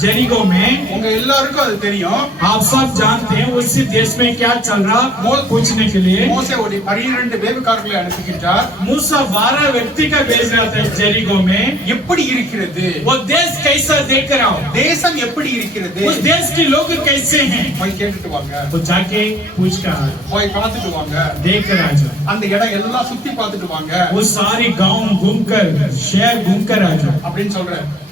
जेरिको में. உங்க எல்லாருக்கும் அது தெரியும். आप सब जानते हैं उसी देश में क्या चल रहा पूछने के लिए. மோசே ஒரு 12 வேவுக்காரர்களை அனுப்புகின்றார். मूसा 12 व्यक्ति का भेज रहा था जेरिको में. எப்படி இருக்கிறது? वो देश कैसा देख रहा हो, தேசம் எப்படி இருக்கிறது? उस देश के लोग कैसे हैं, போய் கேட்டுட்டு வாங்க. वो जाके पूछ कर போய் பார்த்துட்டு வாங்க. देख कर आ जाओ. அந்த இடம் எல்லாம் சுத்தி பார்த்துட்டு வாங்க वो सारी गांव घूमकर शहर घूमकर आ जाओ. அப்படின்னு சொல்றேன்.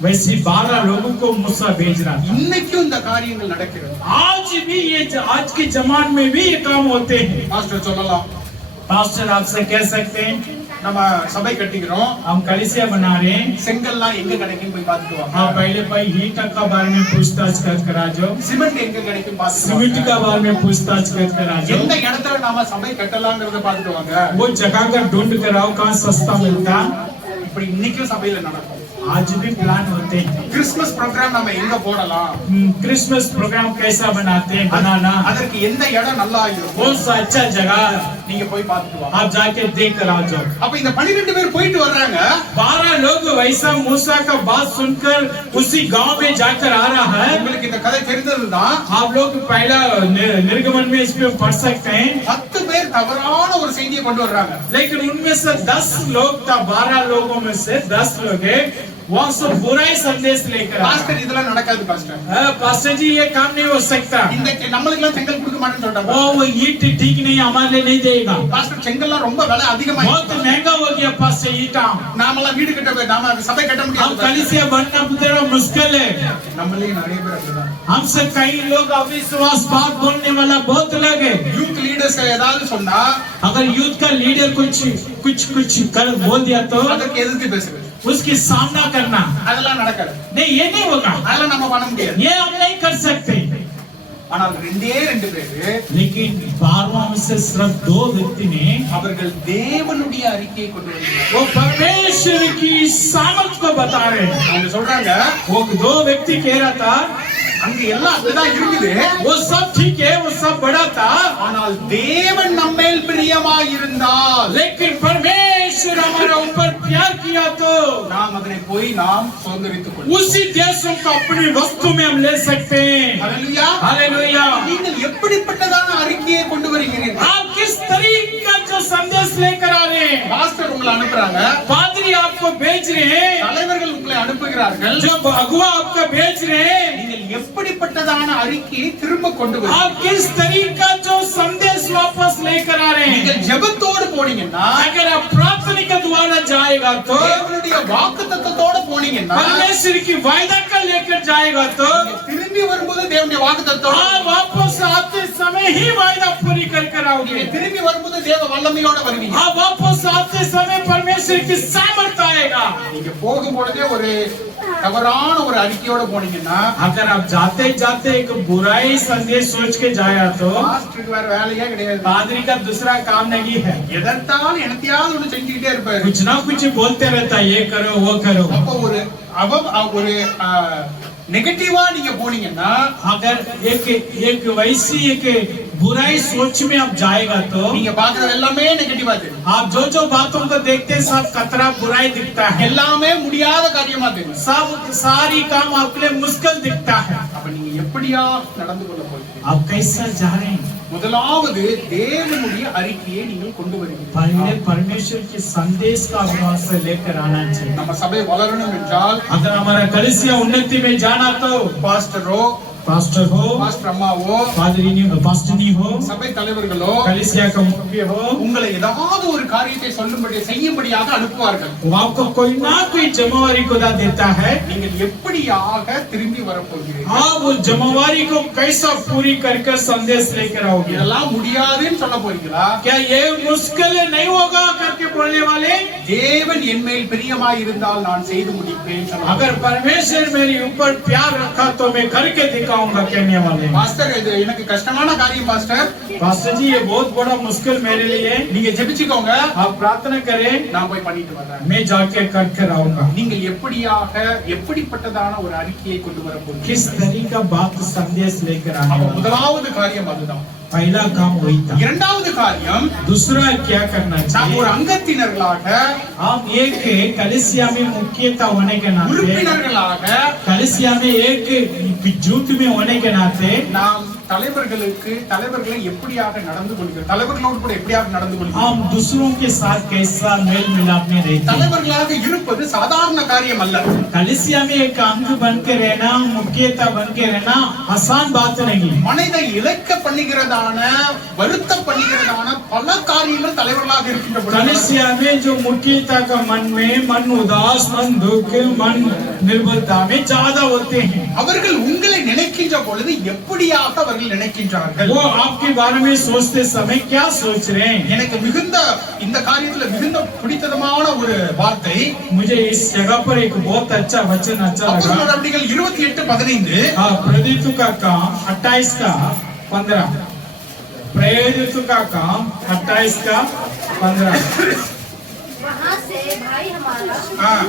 वैसे 12 लोगों को मूसा भेज रहा था. இன்னைக்கும் இந்த காரியங்கள் நடக்கிறது. आज भी ये आज के जमाने में भी ये काम होते हैं. மாஸ்டர் சொல்லலாம், पास्टर आपसे कह सकते हैं நம்ம சபை கட்டிக்கிறோம், हम कलीसिया बना रहे हैं. செங்கல்லாம் எங்க கிடைக்கும் போய் பார்த்துட்டு हाँ வாங்க. पहले भाई हीटर का बारे में पूछताछ कर आ जाओ. சிமெண்ட் எங்க கிடைக்கும் பார்த்துட்டு सीमेंट வாங்க. का बारे में पूछताछ कर आ जाओ. எந்த இடத்துல நாம சபை கட்டலாம்ங்கறத பார்த்துட்டு வாங்க. वो जगह का ढूंढ कर आओ कहाँ सस्ता मिलता. இப்படி இன்னைக்கும் சபையில நடக்கும். आज भी प्लान होते हैं. கிறிஸ்துமஸ் ப்ரோகிராம் நம்ம எங்க போடலாம், क्रिसमस प्रोग्राम कैसा बनाते हैं बनाना, அதற்கு எந்த இடம் நல்லா இருக்கும், कौन सा अच्छा जगह நீங்க போய் பார்த்துட்டு வாங்க. आप जाके देख कर आ जाओ. அப்ப இந்த 12 பேர் போயிட்டு வர்றாங்க. 12 लोग वैसा मूसा का बात सुनकर उसी गांव में जाकर आ रहा है. உங்களுக்கு இந்த கதை தெரிந்ததுதான். आप लोग पहला निर्गमन में इसमें पढ़ सकते हैं. 10 பேர் தவறான ஒரு செய்தியை கொண்டு வர்றாங்க. लेकिन उनमें से 10 लोग था, 12 लोगों में से 10 लोग हैं वहाँ से बुरा ही संदेश लेकर आए. பாஸ்டர் இதெல்லாம் நடக்காது பாஸ்டர். पास्टर जी ये काम नहीं हो सकता. இன்னைக்கு நம்மளுக்கு எல்லாம் செங்கல் கொடுக்க மாட்டேன்னு சொல்றாங்க. वो ईट ठीक नहीं हमारे लिए नहीं देगा. பாஸ்டர் செங்கல்லாம் ரொம்ப விலை அதிகமா बहुत महंगा हो के पास से ईटा நாமெல்லாம் வீடு கட்ட நாம சபை கட்ட हम முடியாது कलीसिया बनना थोड़ा मुश्किल है நம்மளே நிறைய பேர் அப்படிதான் हमसे कई लोग अविश्वास बात बोलने वाला बहुत लोग है யூத் லீடர்ஸ் ஏதாவது சொன்னா अगर यूथ का लीडर कुछ कर बोल दिया तो அதற்கு எதிர்த்து பேசுறது उसकी सामना करना அதெல்லாம் நடக்காது नहीं ये नहीं होगा அதெல்லாம் நம்ம பண்ண முடியாது ये हम नहीं कर सकते ஆனால் ரெண்டு பேரு लेकिन 12वां में से सिर्फ 2 व्यक्ति ने அவர்கள் தேவனுடைய அறிக்கையை கொண்டு வருகிறார்கள் वो परमेश्वर की सामर्थ को बता रहे हैं அவங்க சொல்றாங்க वो 2 व्यक्ति कह रहा था அங்க எல்லாம் அப்படிதான் இருக்குது वो सब ठीक है वो सब बड़ा था ஆனால் தேவன் நம்மேல் பிரியமாய் இருந்தால் लेकिन परमेश्वर हमारे ऊपर प्यार किया तो நாம் அதனை போய் நாம் சுதந்திரித்துக் கொள்வோம் उसी देशों को अपनी वस्तु में हम ले सकते हैं ஹalleluya हालेलुया நீங்கள் எப்படிப்பட்டதான அறிக்கையை கொண்டு வருகிறீர்கள் आप किस तरीके का जो संदेश लेकर आ रहे हैं பாஸ்டர் உங்களை அனுப்புறாங்க पादरी आपको भेज रहे हैं தலைவர்கள் உங்களை அனுப்புகிறார்கள் जो अगुआ आपको भेज रहे हैं நீங்கள் எப்படிப்பட்டதான அறிக்கையை திரும்ப கொண்டு வருவீர்கள் आप किस तरीके का जो संदेश वापस लेकर आ रहे நீங்கள் हैं ஜெபத்தோடு போனீங்கன்னா अगर आप प्रार्थना के द्वारा जाएगा तो தேவனுடைய வாக்குத்தத்தத்தோட போனீங்கன்னா परमेश्वर की वायदा का लेकर जाएगा तो திரும்பி வரும்போது தேவனுடைய வாக்குத்தத்தத்தோட आप वापस आते समय ही वायदा पूरी कर आओगे நீங்க திரும்பி வரும்போது தேவ வல்லமையோட வருவீங்க आप वापस आते समय परमेश्वर की सामर्थ आएगा நீங்க போகும் பொழுதே ஒரு தவறான ஒரு அறிக்கையோட போனீங்கன்னா अगर आप जाते जाते एक बुराई संदेश सोच के जाया तो பாஸ்டருக்கு வேற வேலையே கிடையாது पादरी का दूसरा काम नहीं है எதற்காலும் எனத்தையாவது ஒண்ணு செஞ்சுக்கிட்டே இருப்பாரு कुछ ना कुछ बोलते रहता है ये करो वो करो அப்ப ஒரு நெகட்டிவா நீங்க போனீங்கன்னா अगर एक वैसी एक बुराई सोच में आप जाएगा तो நீங்க பாக்குறது எல்லாமே நெகட்டிவா தெரியும் आप जो बातों को देखते हैं सब कतरा बुराई दिखता है எல்லாமே முடியாத காரியமா தெரியும் सब सारी काम आपके लिए मुश्किल दिखता है அப்ப நீங்க எப்படியா நடந்து கொள்ள போகிறீங்க आप कैसा जा रहे हैं முதலாவது தேவனுடைய அறிக்கையை நீங்கள் கொண்டு வருகிறீர்கள் पहले परमेश्वर के संदेश का वहां से लेकर आना चाहिए நம்ம சபை வளரணும் என்றால் अगर हमारा कलीसिया उन्नति में जाना तो பாஸ்டரோ पास्टर हो பாஸ்டர் अम्माவோ पास्टनी हो சபை தலைவர்களோ कलीसिया का मुखिया हो உங்களை ஏதாவது ஒரு காரியத்தை சொல்லும்படி செய்யும்படியாக அனுப்புவார்கள் वो आपको कोई ना कोई जिम्मेवारी खुदा देता है நீங்கள் எப்படியாக திரும்பி வரப்போகிறீர்கள் आप उस जिम्मेवारी को कैसा पूरी करके संदेश लेकर आओगे இதெல்லாம் முடியாதுன்னு சொல்ல போறீங்களா क्या ये मुश्किल नहीं होगा करके बोलने वाले தேவன் என் மேல் பிரியமாய் இருந்தால் நான் செய்து முடிப்பேன் சொல்ல अगर परमेश्वर मेरे ऊपर प्यार रखा तो मैं करके दिखाऊंगा कहने वाले பாஸ்டர் இது எனக்கு கஷ்டமான காரியம் பாஸ்டர் पास्टर जी ये बहुत बड़ा मुश्किल मेरे लिए நீங்க ஜெபிச்சுக்கோங்க आप प्रार्थना करें நான் போய் பண்ணிட்டு வரேன் मैं जाके करके आऊंगा நீங்கள் எப்படிப்பட்டதான ஒரு அறிக்கையை கொண்டு வர போகிறீர்கள் किस तरीके का बात संदेश लेकर आने அப்ப वाले முதலாவது காரியம் அதுதான் पहला काम वही था இரண்டாவது காரியம் दूसरा क्या करना நாம் ஒரு चाहिए அங்கத்தினர்களாக हम एक कलिसिया में मुख्यता होने के नाते உறுப்பினர்களாக कलिसिया में एक जुट में होने के नाते நாம் தலைவர்களை எப்படியாக நடந்து கொள்கிறோம் தலைவர்களோடு கூட எப்படியாக நடந்து கொள்கிறோம் हम दूसरों के साथ कैसा मेल मिलाप में रहते हैं தலைவர்களாக இருப்பது சாதாரண காரியம் அல்ல कलिसिया में एक अंग बन के रहना मुख्यता बन के रहना आसान बात नहीं மனிதை இலக்க பண்ணுகிறதான வருத்த பண்ணுகிறதான பல காரியங்கள் தலைவர்களாக இருக்கின்ற பொழுது कलिसिया में जो मुख्यता का मन उदास मन दुख मन निर्बलता में ज्यादा होते हैं அவர்கள் உங்களை நினைக்கின்ற பொழுது எப்படியாக அவர்கள் நினைக்கின்றார்கள் वो आपके बारे में सोचते समय क्या सोच रहे हैं எனக்கு இந்த காரியத்துல மிகுந்த பிடித்தமான ஒரு வார்த்தை मुझे इस जगह पर एक बहुत अच्छा वचन अच्छा लगा அப்போஸ்தலர் நடவடிக்கைகள் 28:15 प्रेरित का काम 28 का 15 प्रेरित का काम 28 का 15 वहाँ से भाई हमारा हाँ।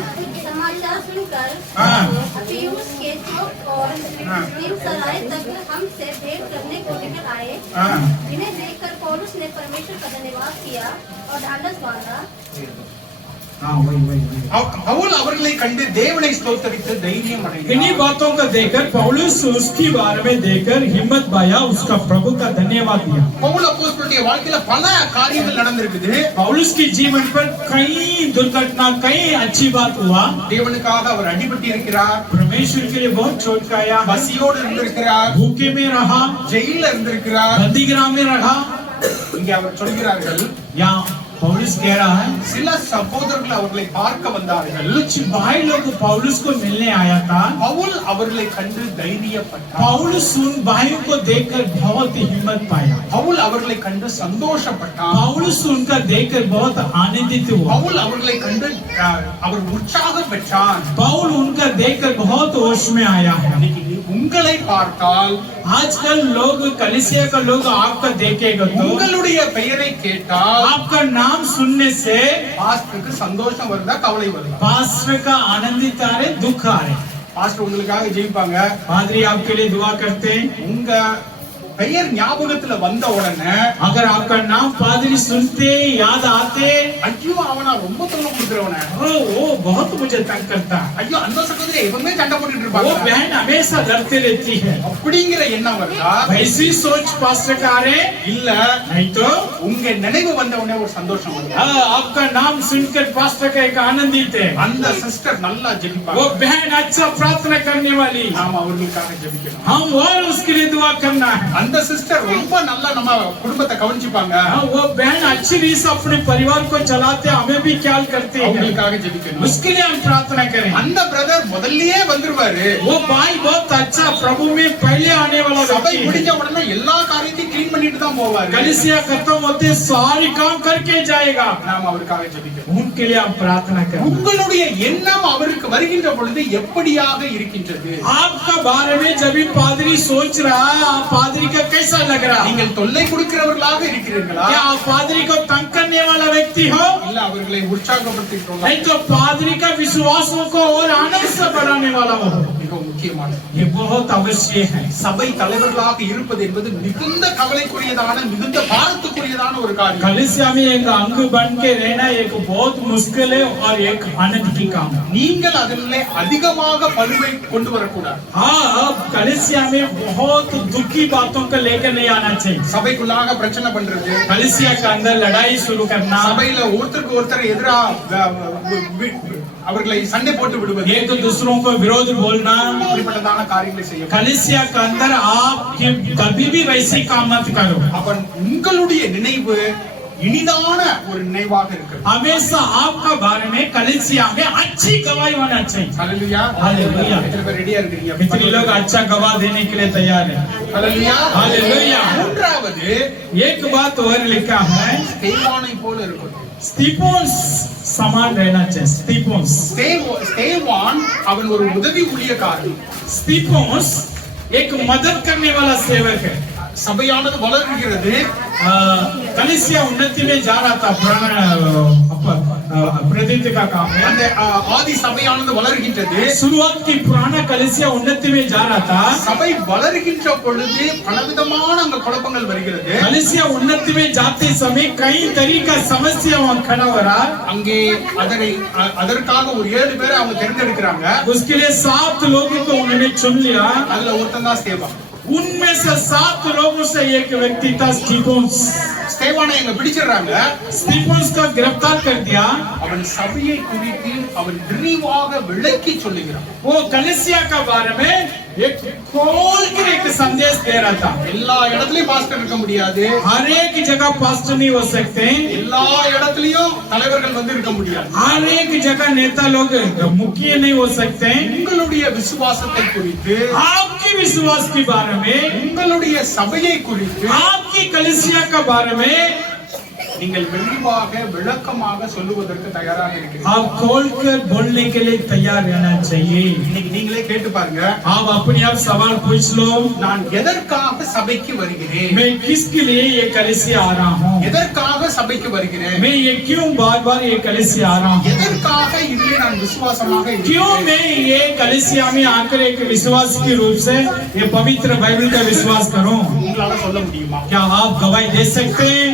समाचार सुनकर हाँ। अप्पियुस के चौक और सराय तक हमसे भेंट करने को लेकर आए हाँ। इन्हें देखकर पौलुस ने परमेश्वर का धन्यवाद किया और ढांढस बांधा பவுல் அவர்களை கண்டு தேவனை ஸ்தோத்தரித்து தைரியம் इन्हीं அடைந்தார் बातों को देखकर पौलुस उसके बारे में देखकर हिम्मत पाया उसका प्रभु का धन्यवाद दिया பவுல் அப்போஸ்தலருடைய வாழ்க்கையில பல காரியங்கள் நடந்திருக்குது पौलुस की जीवन पर कई दुर्घटना कई अच्छी बात हुआ தேவனுக்காக அவர் அடிபட்டு இருக்கிறார் परमेश्वर के लिए बहुत चोट खाया பசியோடு இருந்திருக்கிறார் भूखे में रहा ஜெயில இருந்திருக்கிறார் बंदीगृह में रहा இங்க அவர் சொல்கிறார்கள் यहाँ पौलुस कह रहा है சில சகோதரர்கள் அவர்களை பார்க்க வந்தார்கள். कुछ भाई लोग पौलुस को मिलने आया था। பவுல் அவர்களை கண்டு தைரியப்பட்டார். पौलुस उन भाइयों को देखकर बहुत हिम्मत पाया। பவுல் அவர்களை கண்டு சந்தோஷப்பட்டார். पौलुस उनका देखकर बहुत आनंदित हुआ। பவுல் அவர்களை கண்டு அவர் உற்சாகம் பெற்றார். पौल उनका देखकर बहुत होश में आया है। உங்களை பார்த்தால் आजकल लोग कलीसिया का लोग आपका देखेगा तो உங்களுடைய பெயரை கேட்டால் आपका नाम सुनने से பாஸ்டருக்கு சந்தோஷம் வருதா கவலை வருதா? पास्टर का आनंदित आ रहे दुख आ रहे। பாஸ்டர் உங்களுக்காக ஜெபிப்பாங்க. पादरी आपके लिए दुआ करते हैं। உங்க பெயர் ஞாபகத்துல வந்த உடனே अगर आपका नाम पादरी सुनते याद आते ஐயோ அவனா ரொம்ப தொல்லை கொடுக்கிறவன, वो बहुत मुझे तंग करता है, ஐயோ அந்த சகோதரி எப்பவுமே சண்டை போட்டுட்டு वो இருப்பாங்க बहन हमेशा डरते रहती है, அப்படிங்கிற எண்ணம் வருதா? वैसी सोच पास्टर का आ रहे இல்ல नहीं तो உங்க நினைவு வந்த உடனே ஒரு சந்தோஷம் வருது. आपका नाम सुनकर पास्टर का एक आनंदित है। அந்த சிஸ்டர் நல்லா वो ஜெபிப்பாங்க. बहन अच्छा प्रार्थना करने वाली, நாம அவர்களுக்காக ஜெபிக்கணும். हम और उसके लिए दुआ करना है। அந்த சிஸ்டர் ரொம்ப நல்லா நம்ம குடும்பத்தை கவனிச்சுப்பாங்க. वो बहन अच्छी रीत से अपने परिवार को चलाते, हमें भी ख्याल करते हैं, அவங்களுக்காக ஜெபிக்கணும். उसके लिए हम प्रार्थना करें। அந்த பிரதர் முதல்லயே வந்துருவாரு. वो भाई बहुत अच्छा प्रभु में पहले आने वाला சபை व्यक्ति है। முடிஞ்ச உடனே எல்லா காரியத்தையும் க்ளீன் பண்ணிட்டு தான் போவாரு. कलीसिया खत्म होते सारी काम करके जाएगा, நாம அவருக்காக ஜெபிக்கணும். उनके लिए हम प्रार्थना करें। உங்களுடைய எண்ணம் அவருக்கு வருகின்ற பொழுது எப்படியாக இருக்கின்றது? आपका बारे में जब भी पादरी सोच रहा है, आप पादरी का कैसा लग रहा है? நீங்கள் தொல்லை கொடுக்கிறவர்களாக இருக்கிறீர்களா? क्या आप पादरी को तंग करने वाला व्यक्ति हो, இல்ல அவர்களை உற்சாகப்படுத்துகிறீர்களா? नहीं तो पादरी का विश्वासों को और आनंद से बढ़ाने वाला हो? மிகவும் முக்கியமானது. ये बहुत अवश्य है। சபை தலைவர்களாக இருப்பது என்பது மிகுந்த கவலைக்குரியதான மிகுந்த பாரத்துக்குரியதான ஒரு காரியம். कलीसिया में एक अंग बन के रहना एक बहुत मुश्किल है और एक आनंद की काम है। நீங்கள் அதிலே அதிகமாக பழுவை கொண்டு வரக்கூடாது. हाँ, अब कलीसिया में बहुत दुखी बातों को लेकर नहीं आना चाहिए। சபைக்குள்ளாக பிரச்சனை பண்றது, कलीसिया के अंदर लड़ाई शुरू करना, சபையில ஒருத்தருக்கு ஒருத்தர் எதிரா அவர்களை சண்டை போட்டு விடுவது, एक दूसरों को विरोध बोलना, இப்படிப்பட்டதான காரியங்களை செய்ய कलीसिया के अंदर आप कभी भी वैसी काम मत करो। அப்ப உங்களுடைய நினைவு இனிதான ஒரு நினைவாக இருக்கிறது. हमेशा आपका बारे में कलीसिया में अच्छी गवाही होना चाहिए। ஹல்லேலூயா. ஹல்லேலூயா. எத்தனை பேர் ரெடியா இருக்கீங்க? कितने लोग अच्छा गवाह देने के लिए तैयार है? ஹல்லேலூயா. हालेलुया। மூன்றாவது एक बात और लिखा है, ஸ்தேவானை போல இருக்கும். स्टीफोन्स समान रहना चाहिए। ஸ்தேவான் அவன் ஒரு உதவி ஊழியக்காரன். स्टीफोन्स एक मदद करने वाला सेवक है। சபையானது வளர்கிறது. कलीसिया उन्नति में जा रहा था, प्रतिनिधि का काम है। அந்த ஆதி சபையானது வளர்கின்றது. शुरुआत की पुराना कलीसिया उन्नति में जा रहा था। சபை வளர்கின்ற பொழுது பலவிதமான அங்க குழப்பங்கள் வருகிறது. कलीसिया उन्नति में जाते समय कई तरीका समस्या वहाँ खड़ा हो रहा। அங்கே அதற்காக ஒரு 7 பேரை அவங்க தேர்ந்தெடுக்கிறாங்க. उसके लिए 7 लोगों को उन्होंने चुन लिया। அதுல ஒருத்தன் தான் ஸ்தேவான். उनमें से 7 लोगों से एक व्यक्ति था स्टीफोन्स। ஸ்தேவானை எங்க பிடிச்சிடுறாங்க. स्टीफोन्स को गिरफ्तार कर दिया। அவன் சபையை குறித்து அவன் விரிவாக விளக்கி சொல்லுகிறான். वो कलीसिया का बारे में एक खोल कर एक संदेश दे रहा था। எல்லா இடத்துலயும் பாஸ்டர் இருக்க முடியாது. हर एक जगह पास्टर नहीं हो सकते, எல்லா இடத்துலயும் தலைவர்கள் வந்து இருக்க முடியாது. हर एक जगह नेता लोग मुखिया नहीं हो सकते। உங்களுடைய விசுவாசத்தை குறித்து, आपकी विश्वास के बारे में, உங்களுடைய சபையை குறித்து आपकी कलीसिया के बारे में நீங்கள் விரிவாக விளக்கமாக சொல்லுவதற்கு தயாராக இருக்கிறீர்கள். आप खोलकर बोलने के लिए तैयार रहना चाहिए। இன்னைக்கு நீங்களே கேட்டு பாருங்க. आप अपने आप सवाल पूछ लो, நான் எதற்காக சபைக்கு வருகிறேன்? मैं किसके लिए ये कलीसिया आ रहा हूँ? எதற்காக சபைக்கு வருகிறேன்? मैं ये क्यों बार बार ये कलीसिया आ रहा हूँ? எதற்காக இதிலே நான் விசுவாசமாக क्यों இருக்கிறேன்? मैं ये कलीसिया में आकर एक विश्वास के रूप से ये पवित्र बाइबल का विश्वास करूं? உங்களால சொல்ல முடியுமா? क्या आप गवाही दे सकते हैं?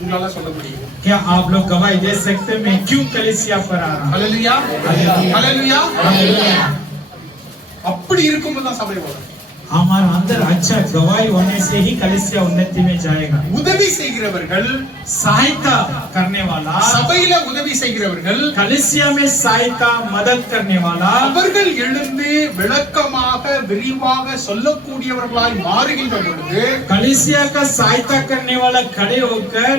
உங்களால சொல்ல முடியும். क्या आप लोग गवाही दे सकते हैं मैं क्यों कलीसिया पर आ रहा हूँ? ஹல்லேலூயா. ஹல்லேலூயா. हालेलुया। அப்படி இருக்கும்போது தான் சபை வளரும். हमारा अंदर अच्छा गवाही होने से ही कलीसिया उन्नति में जाएगा। உதவி செய்கிறவர்கள், सहायता करने वाला, சபையில உதவி செய்கிறவர்கள், कलीसिया में सहायता मदद करने वाला, அவர்கள் எழுந்து விளக்கமாக விரிவாக சொல்லக்கூடியவர்களாய் மாறுகின்ற பொழுது कलीसिया का सहायता करने वाला खड़े होकर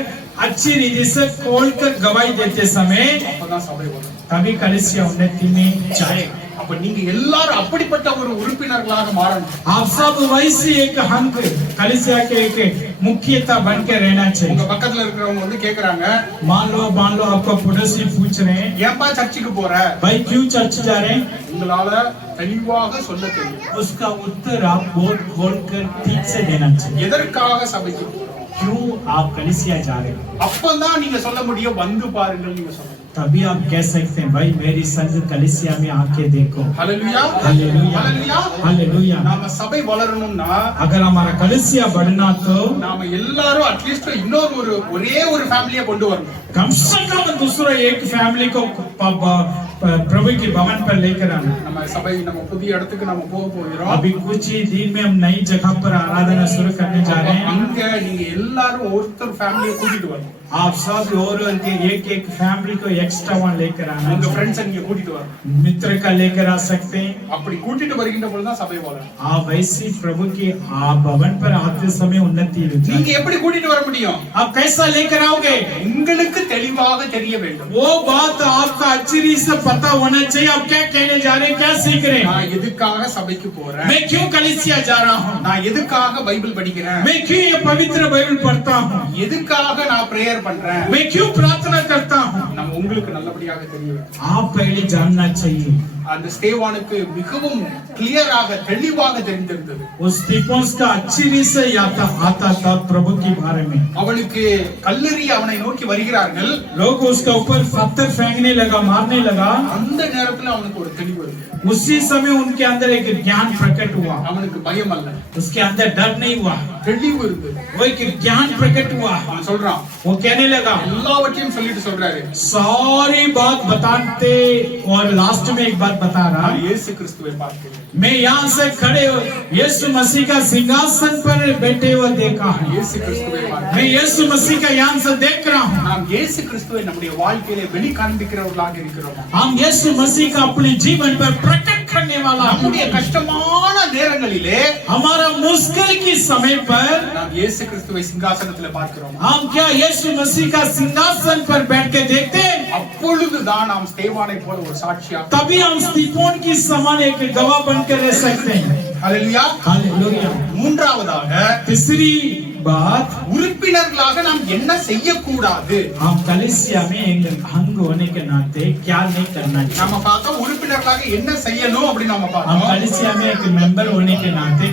अच्छी रीति से खोलकर गवाही देते समय அப்பதான் சபை வரும். तभी कलीसिया उन्नति में जाएगा। அப்ப நீங்க எல்லாரும் அப்படிப்பட்ட ஒரு உறுப்பினர்களாக மாறணும். आप सब वैसे एक अंग कलीसिया के एक मुख्यता बन के रहना உங்க चाहिए। பக்கத்துல இருக்கிறவங்க வந்து கேக்குறாங்க, मान लो आपको पड़ोसी पूछ रहे हैं ஏன்பா சர்ச்சுக்கு போற? भाई क्यों चर्च जा रहे हैं, உங்களால தெளிவாக சொல்ல தெரியும். उसका उत्तर आप बहुत खोल कर ठीक से देना चाहिए। எதற்காக சபைக்கு போறோம்? क्यों आप कलीसिया जा रहे हैं, அப்பதான் நீங்க சொல்ல முடியும், வந்து பாருங்கள் நீங்க சொல்லணும். तभी आप कह सकते हैं भाई मेरी संघ कलीसिया में आके देखो। ஹல்லேலூயா, हालेलुया ஹல்லேலூயா. हालेलुया। நாம சபை வளரணும்னா अगर हमारा कलीसिया बढ़ना तो நாம எல்லாரும் அட்லீஸ்ட் இன்னொரு ஒரே ஒரு ஃபேமிலியை கொண்டு வரணும். कम से कम दूसरा एक फैमिली को प्रभु के भवन पर लेकर आना। நம்ம சபை நம்ம புதிய இடத்துக்கு நம்ம போக போகிறோம். अभी कुछ ही दिन में हम नई जगह पर आराधना शुरू करने जा रहे हैं। அங்க நீங்க எல்லாரும் ஒருத்தர் ஃபேமிலியை கூட்டிட்டு வரணும். आप सब और के एक फैमिली को एक्स्ट्रा वहां लेकर आना। உங்க फ्रेंड्स நீங்க கூட்டிட்டு வரணும். मित्र का लेकर आ सकते हैं। அப்படி கூட்டிட்டு வருகின்ற பொழுது தான் சபை வளரும். आप वैसे प्रभु के भवन पर आते समय उन्नति होती நீங்க है। எப்படி கூட்டிட்டு வர முடியும்? आप कैसा लेकर आओगे, உங்களுக்கு தெளிவாக தெரிய வேண்டும். वो बात आपका अच्छी रीति से पता होना चाहिए। आप क्या कहने जा रहे हैं, क्या सीख रहे हैं, நான் எதுக்காக சபைக்கு போறேன்? मैं क्यों कलीसिया जा रहा हूँ, நான் எதுக்காக பைபிள் படிக்கிறேன்? मैं क्यों ये पवित्र बाइबल पढ़ता हूँ, எதுக்காக நான் பிரேயர் பண்றேன்? मैं क्यों प्रार्थना करता हूँ। நம்ம உங்களுக்கு நல்லபடியாக தெரிய வேண்டும். आप पहले जानना चाहिए। அந்த ஸ்தேவானுக்கு மிகவும் கிளியராக தெளிவாக தெரிந்திருந்தது. उस स्तिफनुस का अच्छी रीति से आता था प्रभु के बारे में। அவனுக்கு கல்லெறி அவனை நோக்கி வருகிறார்கள். लोग उसके ऊपर पत्थर फेंकने लगा, मारने लगा। அந்த நேரத்துல அவனுக்கு ஒரு தெளிவு வருது. उसी समय उनके अंदर एक ज्ञान प्रकट हुआ। அவனுக்கு பயம் அல்ல, उसके अंदर डर नहीं हुआ, தெளிவு இருந்தது. वो एक ज्ञान प्रकट हुआ। அவன் சொல்றான், वो कहने लगा, எல்லாவற்றையும் சொல்லிட்டு சொல்றாரு, सारी बात बताते और लास्ट में एक बात बता रहा, நான் இயேசு கிறிஸ்துவை பார்க்கிறேன். मैं यहाँ से खड़े यीशु मसीह का सिंहासन पर बैठे हुए देखा हूँ। இயேசு கிறிஸ்துவை பார்க்கிறேன். मैं यीशु मसीह का यहाँ से देख रहा हूँ। நாம் இயேசு கிறிஸ்துவை நம்முடைய வாழ்க்கையிலே வெளி காண்பிக்கிறவர்களாக இருக்கிறோம். हम यीशु मसीह का अपने जीवन पर प्रकट करने वाला हूँ। நம்முடைய கஷ்டமான நேரங்களிலே हमारा मुश्किल के समय पर நாம் இயேசு கிறிஸ்துவை சிங்காசனத்திலே பார்க்கிறோம். हम क्या यीशु मसीह का सिंहासन पर बैठ के देखते हैं, அப்பொழுதுதான் நாம் ஸ்தேவானை போல ஒரு சாட்சியாக, तभी हम स्तिफनुस की समान एक गवाह बनकर रह सकते हैं। ஹல்லேலூயா. हालेलुया। மூன்றாவதாக तीसरी बात, உறுப்பினர்களாக நாம் என்ன செய்யக்கூடாது? हम कलीसिया में एक अंग होने के नाते क्या नहीं करना चाहिए। நாம பார்த்தோம் உறுப்பினர்களாக என்ன செய்யணும் அப்படி நாம हम பார்த்தோம். कलीसिया में एक मेंबर होने के नाते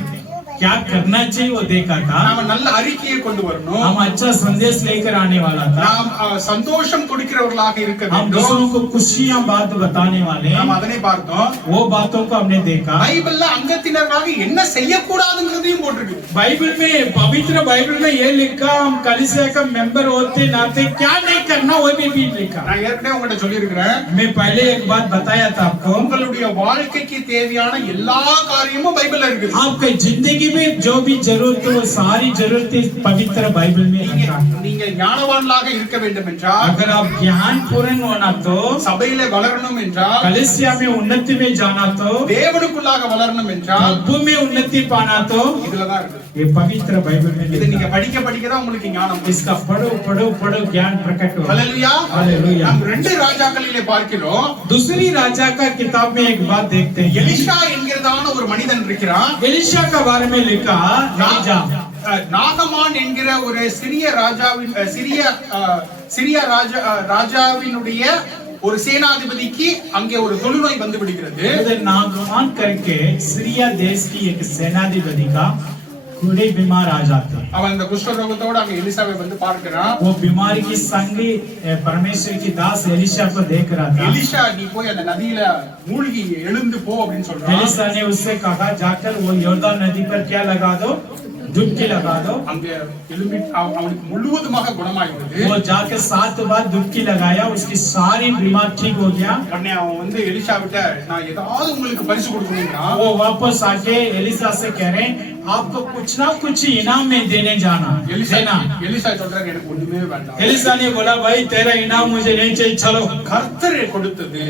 क्या करना चाहिए वो देखा था। நாம நல்ல அறிக்கையை கொண்டு வரணும். हम अच्छा संदेश लेकर आने वाला था। நாம் சந்தோஷம் கொடுக்கிறவர்களாக இருக்க हम வேண்டும். दूसरों को खुशियां बात बताने वाले, நாம் அதனை பார்த்தோம். वो बातों को हमने देखा। பைபிள்ல அங்கத்தினராக என்ன செய்யக்கூடாதுங்கிறதையும் போட்டிருக்கு. बाइबल में, पवित्र बाइबल में ये लिखा हम कलीसिया का मेंबर होते नाते क्या नहीं करना वो भी लिखा। நான் ஏற்கனவே உங்கள்ட்ட சொல்லியிருக்கிறேன், मैं पहले एक बात बताया था आपको, உங்களுடைய வாழ்க்கைக்கு தேவையான எல்லா காரியமும் பைபிள்ல இருக்குது. आपके जिंदगी में जो भी जरूरत है वो सारी जरूरतें पवित्र बाइबल में लिखा है। நீங்க ஞானவான்களாக இருக்க வேண்டும் என்றால், अगर आप ज्ञान पूर्ण होना तो, சபையிலே வளரணும் என்றால், कलीसिया में उन्नति में जाना तो, தேவனுக்குள்ளாக வளரணும் என்றால், प्रभु में उन्नति पाना तो இதுலதான் இருக்குது. ये पवित्र बाइबल में இதை நீங்க लिखा है। படிக்க படிக்கதான் உங்களுக்கு ஞானம் வரும். इसका पढ़ो ज्ञान प्रकट हो। ஹல்லேலூயா. हालेलुया। நாம் 2 ராஜாக்களிலே பார்க்கிறோம். दूसरी राजा का किताब में एक बात देखते हैं, எலிஷா என்கிறதான ஒரு மனிதன் இருக்கிறான். एलिशा का बारे में लिखा, एलिजा, நாகமான் என்கிற ஒரு சிறிய ராஜாவினுடைய ஒரு சேனாதிபதிக்கு அங்கே ஒரு தொழுநோய் வந்து விடுகிறது. नागमान करके सीरिया देश की एक सेनाधिपति का बड़े बीमार आ जाते हैं। அவன் இந்த குஷ்டரோகத்தோட அங்க எலிசாவை வந்து பார்க்கிறான். वो बीमारी की संग परमेश्वर की दास एलिशा को देख रहा था। எலிஷா நீ போய் அந்த நதியில மூழ்கி எழுந்து போ அப்படின்னு சொல்றான். एलिशा ने उससे कहा जाकर वो यॉर्दन नदी पर क्या लगा दो, डुबकी लगा दो। அங்க எழும்பி அவனுக்கு முழுவதுமாக குணமாயிடுது. वो जाकर 7 बार डुबकी लगाया, उसकी सारी बीमार ठीक हो गया। உடனே அவன் வந்து எலிஷா விட்ட நான் ஏதாவது உங்களுக்கு பரிசு கொடுக்கணும்னா, वो वापस आके एलिशा से कह रहे हैं आपको कुछ ना कुछ इनाम में देने जाना देना। எலிசா சொல்றாரு எனக்கு ஒண்ணுமே வேண்டாம். एलिसा ने बोला भाई तेरा इनाम मुझे नहीं चाहिए, चलो கர்த்தர் கொடுத்தது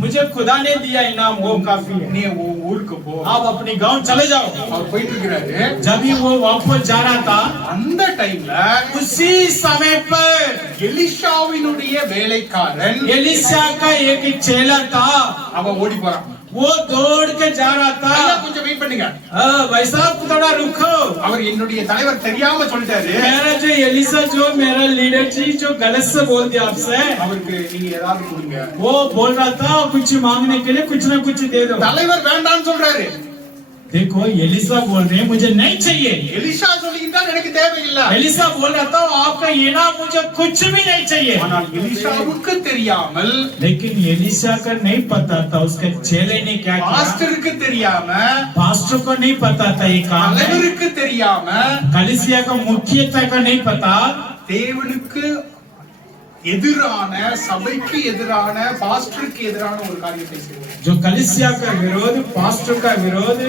मुझे खुदा ने दिया इनाम वो काफी है, நீ உன் ஊருக்கு போ. आप अपनी गांव चले जाओ। அவர் போயிட்டு இருக்கிறாரு. जब ही वो वापस जा रहा था அந்த டைம்ல उसी समय पर எலிஷாவினுடைய வேலைக்காரன் एलिसा का एक चेला था, அவன் ஓடி போறான். वो दौड़ के जा रहा था। ஐயா, கொஞ்சம் வெயிட் பண்ணுங்க. भाई साहब थोड़ा रुको, அவர் என்னுடைய தலைவர் தெரியாம சொல்லிட்டாரு. मेरा जो एलिसा जो मेरा लीडर जी जो गलत से बोल दिया आपसे, அவருக்கு நீங்க ஏதாவது கொடுங்க. वो बोल रहा था कुछ मांगने के लिए कुछ ना कुछ दे दो। தலைவர் வேண்டாம்னு சொல்றாரு. देखो एलिसा बोल रहे हैं मुझे नहीं चाहिए, எலிஷா சொல்லிட்டார் எனக்கு தேவையில்லை. एलिसा बोल रहा था आपका इनाम मुझे कुछ भी नहीं चाहिए। ஆனால் எலிஷாவுக்கு தெரியாமல், लेकिन एलिसा का नहीं पता था उसके चेले ने क्या किया, பாஸ்டருக்கு தெரியாம, पास्टर को नहीं पता था ये काम है, தலைவருக்கு தெரியாம, कलीसिया का मुखिया का नहीं पता, தேவனுக்கு எதிரான, சபைக்கு எதிரான, பாஸ்டருக்கு எதிரான ஒரு காரியத்தை செய்வார். जो कलीसिया का विरोध, पास्टर का विरोध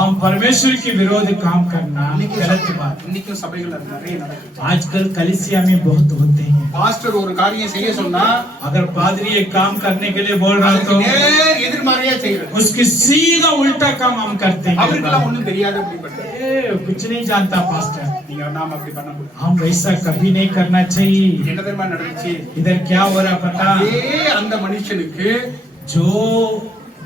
और परमेश्वर के विरोध काम करना गलत बात। இன்னைக்கும் சபைகள் அது நிறைய நடக்குது. आजकल कलीसिया में बहुत होते हैं। பாஸ்டர் ஒரு காரியம் செய்ய சொன்னா अगर पादरी एक काम करने के लिए बोल रहा है அதுக்கு तो நேர் எதிர்மறையா செய்யறது. उसकी सीधा उल्टा काम हम करते हैं। அவருக்கெல்லாம் ஒண்ணும் தெரியாது அப்படிப்பட்டது. कुछ नहीं जानता पास्टर, நீங்க நாம அப்படி பண்ண முடியும். हम वैसा कभी नहीं करना चाहिए। என்ன தெரியுமா நடந்துச்சு? इधर क्या हो रहा पता, அதே அந்த மனுஷனுக்கு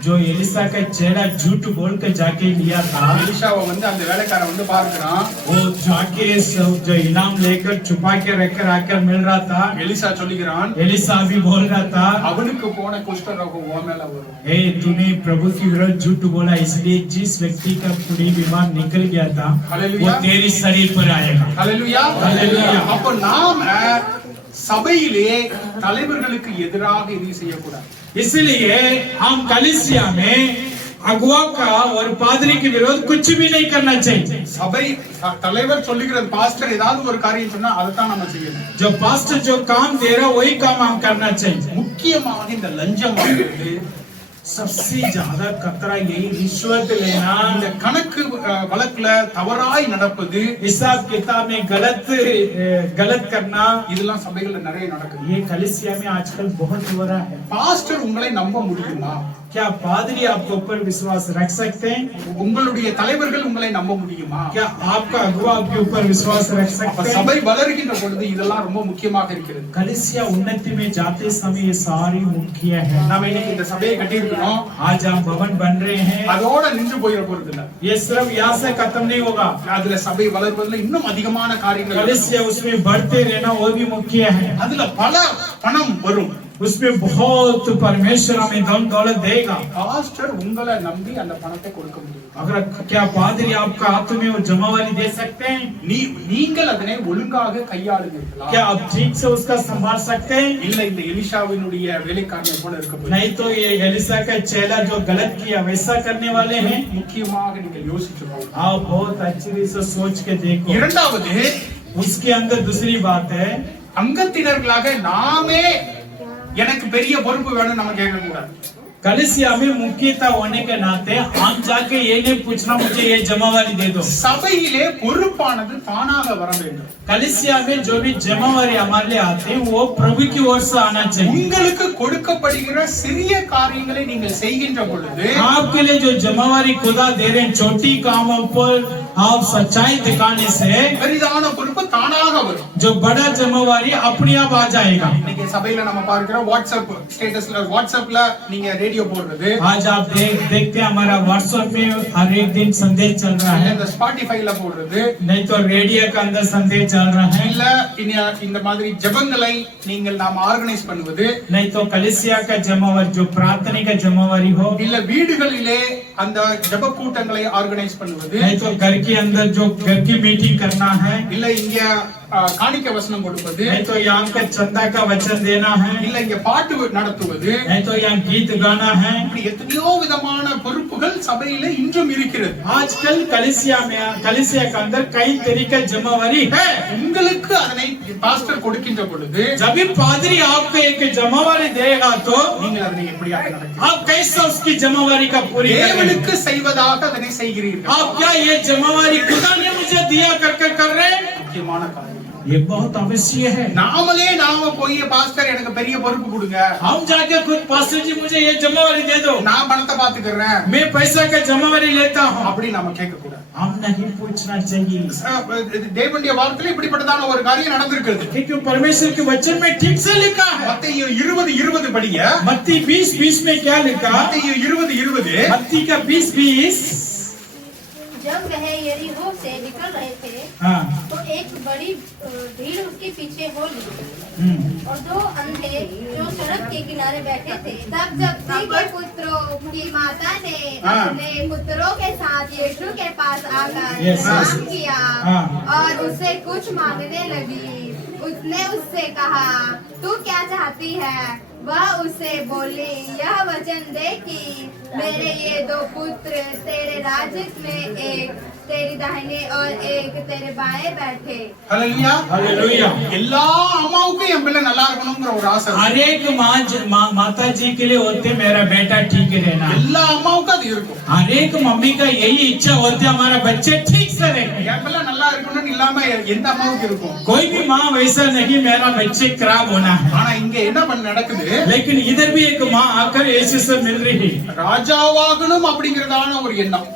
जो एलिसा का चेला झूठ बोल के जाके लिया था, எலிஷாவை வந்து அந்த வேலைக்காரன் வந்து பார்க்கிறான். वो जाके जो इनाम लेकर छुपा के रखकर आकर मिल रहा था। எலிசா சொல்லுகிறான், एलिसा भी बोल रहा था அவனுக்கு போன குஷ்ட ரோகம் உன் மேல வரும். ए तूने प्रभु की विरुद्ध झूठ बोला, इसलिए जिस व्यक्ति का पूरी बीमार निकल गया था वो तेरी शरीर पर आएगा। ஹல்லேலூயா. ஹல்லேலூயா. அப்ப நாம சபையிலே தலைவர்களுக்கு எதிராக எதையும் செய்யக்கூடாது. इसलिए हम कलीसिया में अगुआ का और पादरी के विरोध कुछ भी नहीं करना चाहिए। சபை தலைவர் சொல்லுகிறது, பாஸ்டர் ஏதாவது ஒரு காரியம் சொன்னா அதை தான் நம்ம செய்யணும். जो पास्टर जो काम दे रहा वही काम हम करना चाहिए। முக்கியமாக இந்த லஞ்சம் வாங்குறது, सबसे ज्यादा खतरा यही रिश्वत लेना, இந்த கணக்கு வழக்குல தவறாய் நடப்பது, हिसाब किताब में गलत करना, இதெல்லாம் சபைகள்ல நிறைய நடக்குது. ये कलीसिया में आजकल बहुत हो रहा है। பாஸ்டர் உங்களை நம்ப முடியுமா? क्या पादरी आपके ऊपर विश्वास रख सकते हैं? உங்களுடைய தலைவர்கள் உங்களை நம்ப முடியுமா? क्या आपका अगुआ आपके ऊपर विश्वास रख அப்ப सकते हैं? சபை வளர்கின்ற பொழுது இதெல்லாம் ரொம்ப முக்கியமாக இருக்கிறது. कलीसिया उन्नति में जाते समय ये सारी मुख्य है। நாம இன்னைக்கு இந்த சபையை கட்டி இருக்கிறோம், आज हम भवन बन रहे हैं, அதோட நின்று போயிட போறது இல்ல. ये सिर्फ यहाँ से खत्म नहीं होगा। அதுல சபை வளர்வதில் இன்னும் அதிகமான காரியங்கள், कलीसिया उसमें बढ़ते रहना वो भी मुख्य है। அதுல பல பணம் வரும். उसमें बहुत परमेश्वर हमें धन दौलत देगा। பாஸ்டர் உங்களை நம்பி அந்த பணத்தை கொடுக்க முடியும். अगर क्या पादरी आपका हाथ में वो जमावारी दे सकते हैं? நீங்கள் அதனை ஒழுங்காக கையாளுவீர்களா? क्या आप ठीक से उसका संभाल सकते हैं? இல்ல இந்த எலிஷாவினுடைய வேலைக்காரனை போல இருக்க போறீங்க. नहीं तो ये एलिसा का चेला जो गलत किया वैसा करने वाले हैं। முக்கியமாக நீங்கள் யோசிச்சுக்கோங்க. आप बहुत अच्छी से सोच के देखो। இரண்டாவது, उसके अंदर दूसरी बात है, அங்கத்தினர்களாக நாமே எனக்கு பெரிய பொறுப்பு வேணும் நம்ம கேட்க கூடாது. कलीसिया में मुख्यता होने के नाते हम जाके ये नहीं पूछना मुझे ये जमावारी दे दो। சபையிலே பொறுப்பானது தானாக வர வேண்டும். कलीसिया में जो भी जमावारी हमारे लिए आते हैं वो प्रभु की ओर से आना चाहिए। உங்களுக்கு கொடுக்கப்படுகிற சிறிய காரியங்களை நீங்கள் செய்கின்ற பொழுது आपके लिए जो जमावारी खुदा दे रहे हैं छोटी कामों पर आप सच्चाई दिखाने से பெரிதான பொறுப்பு தானாக வரும். जो बड़ा जमावारी अपने आप आ जाएगा। இன்னைக்கு சபையில நம்ம பார்க்கிறோம், வாட்ஸ்அப் ஸ்டேட்டஸ்ல, வாட்ஸ்அப்ல நீங்க ரேடியோ போடுறது, आज आप देखते हैं हमारा व्हाट्सएप में हर एक दिन संदेश चल रहा है, இந்த ஸ்பாட்டிஃபைல போடுறது, नहीं तो रेडियो के अंदर संदेश चल रहा है, இல்ல இந்த மாதிரி ஜெபங்களை நீங்கள் நாம ஆர்கனைஸ் பண்ணுவது, नहीं तो कलीसिया का जमावारी जो प्रार्थना का जमावारी हो, இல்ல வீடுகளிலே அந்த ஜெப கூட்டங்களை ஆர்கனைஸ் பண்ணுவது, नहीं तो घर के अंदर जो घर की मीटिंग करना है, இல்ல இங்க காணிக்க வசனம் கொடுப்பது, नहीं तो यहाँ का चंदा का वचन देना है, இல்ல இங்க பாட்டு நடத்துவது, नहीं तो यहाँ गीत गाना है। இப்படி எத்தனையோ விதமான பொறுப்புகள் சபையில இன்றும் இருக்கிறது. आजकल कलिसिया के अंदर कई तरीके जमावरी है। உங்களுக்கு அதனை பாஸ்டர் கொடுக்கின்ற பொழுது जब भी पादरी आपको एक जमावरी देगा तो நீங்கள் அதனை எப்படியாக நடத்துவீர்கள்? आप कैसे उसकी जमावरी का पूरी करेंगे? தேவனுக்கு செய்வதாக அதனை செய்கிறீர்கள். आप क्या ये जमावरी खुदा ने मुझे दिया करके कर रहे हैं? முக்கியமான காரியம். ये बहुत आवश्यक है। நாம போய் பாஸ்டர் எனக்கு பெரிய பொறுப்பு கொடுங்க, हम जाके खुद पास्टर जी मुझे ये जमावरी दे दो, நான் பணத்தை பாத்துக்கிறேன், मैं पैसा का जमावरी लेता हूँ, அப்படி நாம கேட்க கூடாது. हम नहीं पूछना चाहिए। தேவனுடைய வார்த்தையில இப்படிப்பட்டதான ஒரு காரியம் நடந்திருக்கிறது. क्योंकि परमेश्वर के वचन में ठीक से लिखा है। மத்தேயு 20:20 படிங்க. मत्ती 20:20 में क्या लिखा? மத்தேயு 20:20 मत्ती का 20:20। जब वह यरीहो से निकल रहे थे हाँ। तो एक बड़ी भीड़ उसके पीछे हो ली और दो अंधे जो सड़क के किनारे बैठे थे। तब जब्दी के पुत्रों की माता ने अपने पुत्रों के साथ यीशु के पास आकर प्रणाम किया और उससे कुछ मांगने लगी। उसने उससे कहा, तू क्या चाहती है? वह उससे बोली, यह वचन दे कि मेरे ये दो पुत्र तेरे राज्य में एक तेरी दाहिने और एक तेरे बाएं बैठे। ஹல்லேலூயா, हालेलुया। எல்லா அம்மாவுக்கும் என் பிள்ளை நல்லா இருக்கணும்ங்கற ஒரு ஆசை. हर एक माता जी के लिए होते मेरा बेटा ठीक रहना। எல்லா அம்மாவுக்கும் அது இருக்கும். हर एक मम्मी का यही इच्छा होती है हमारा बच्चे ठीक से रहे। என் பிள்ளை நல்லா இருக்கணும்னு இல்லாம எந்த அம்மாவுக்கு இருக்கும்? कोई भी माँ वैसा नहीं मेरा बच्चे खराब होना है। ஆனா இங்க என்ன நடக்குது? लेकिन इधर भी एक माँ आकर यीशु से मिल रही है। ராஜாவாகணும் அப்படிங்கறதான ஒரு எண்ணம்.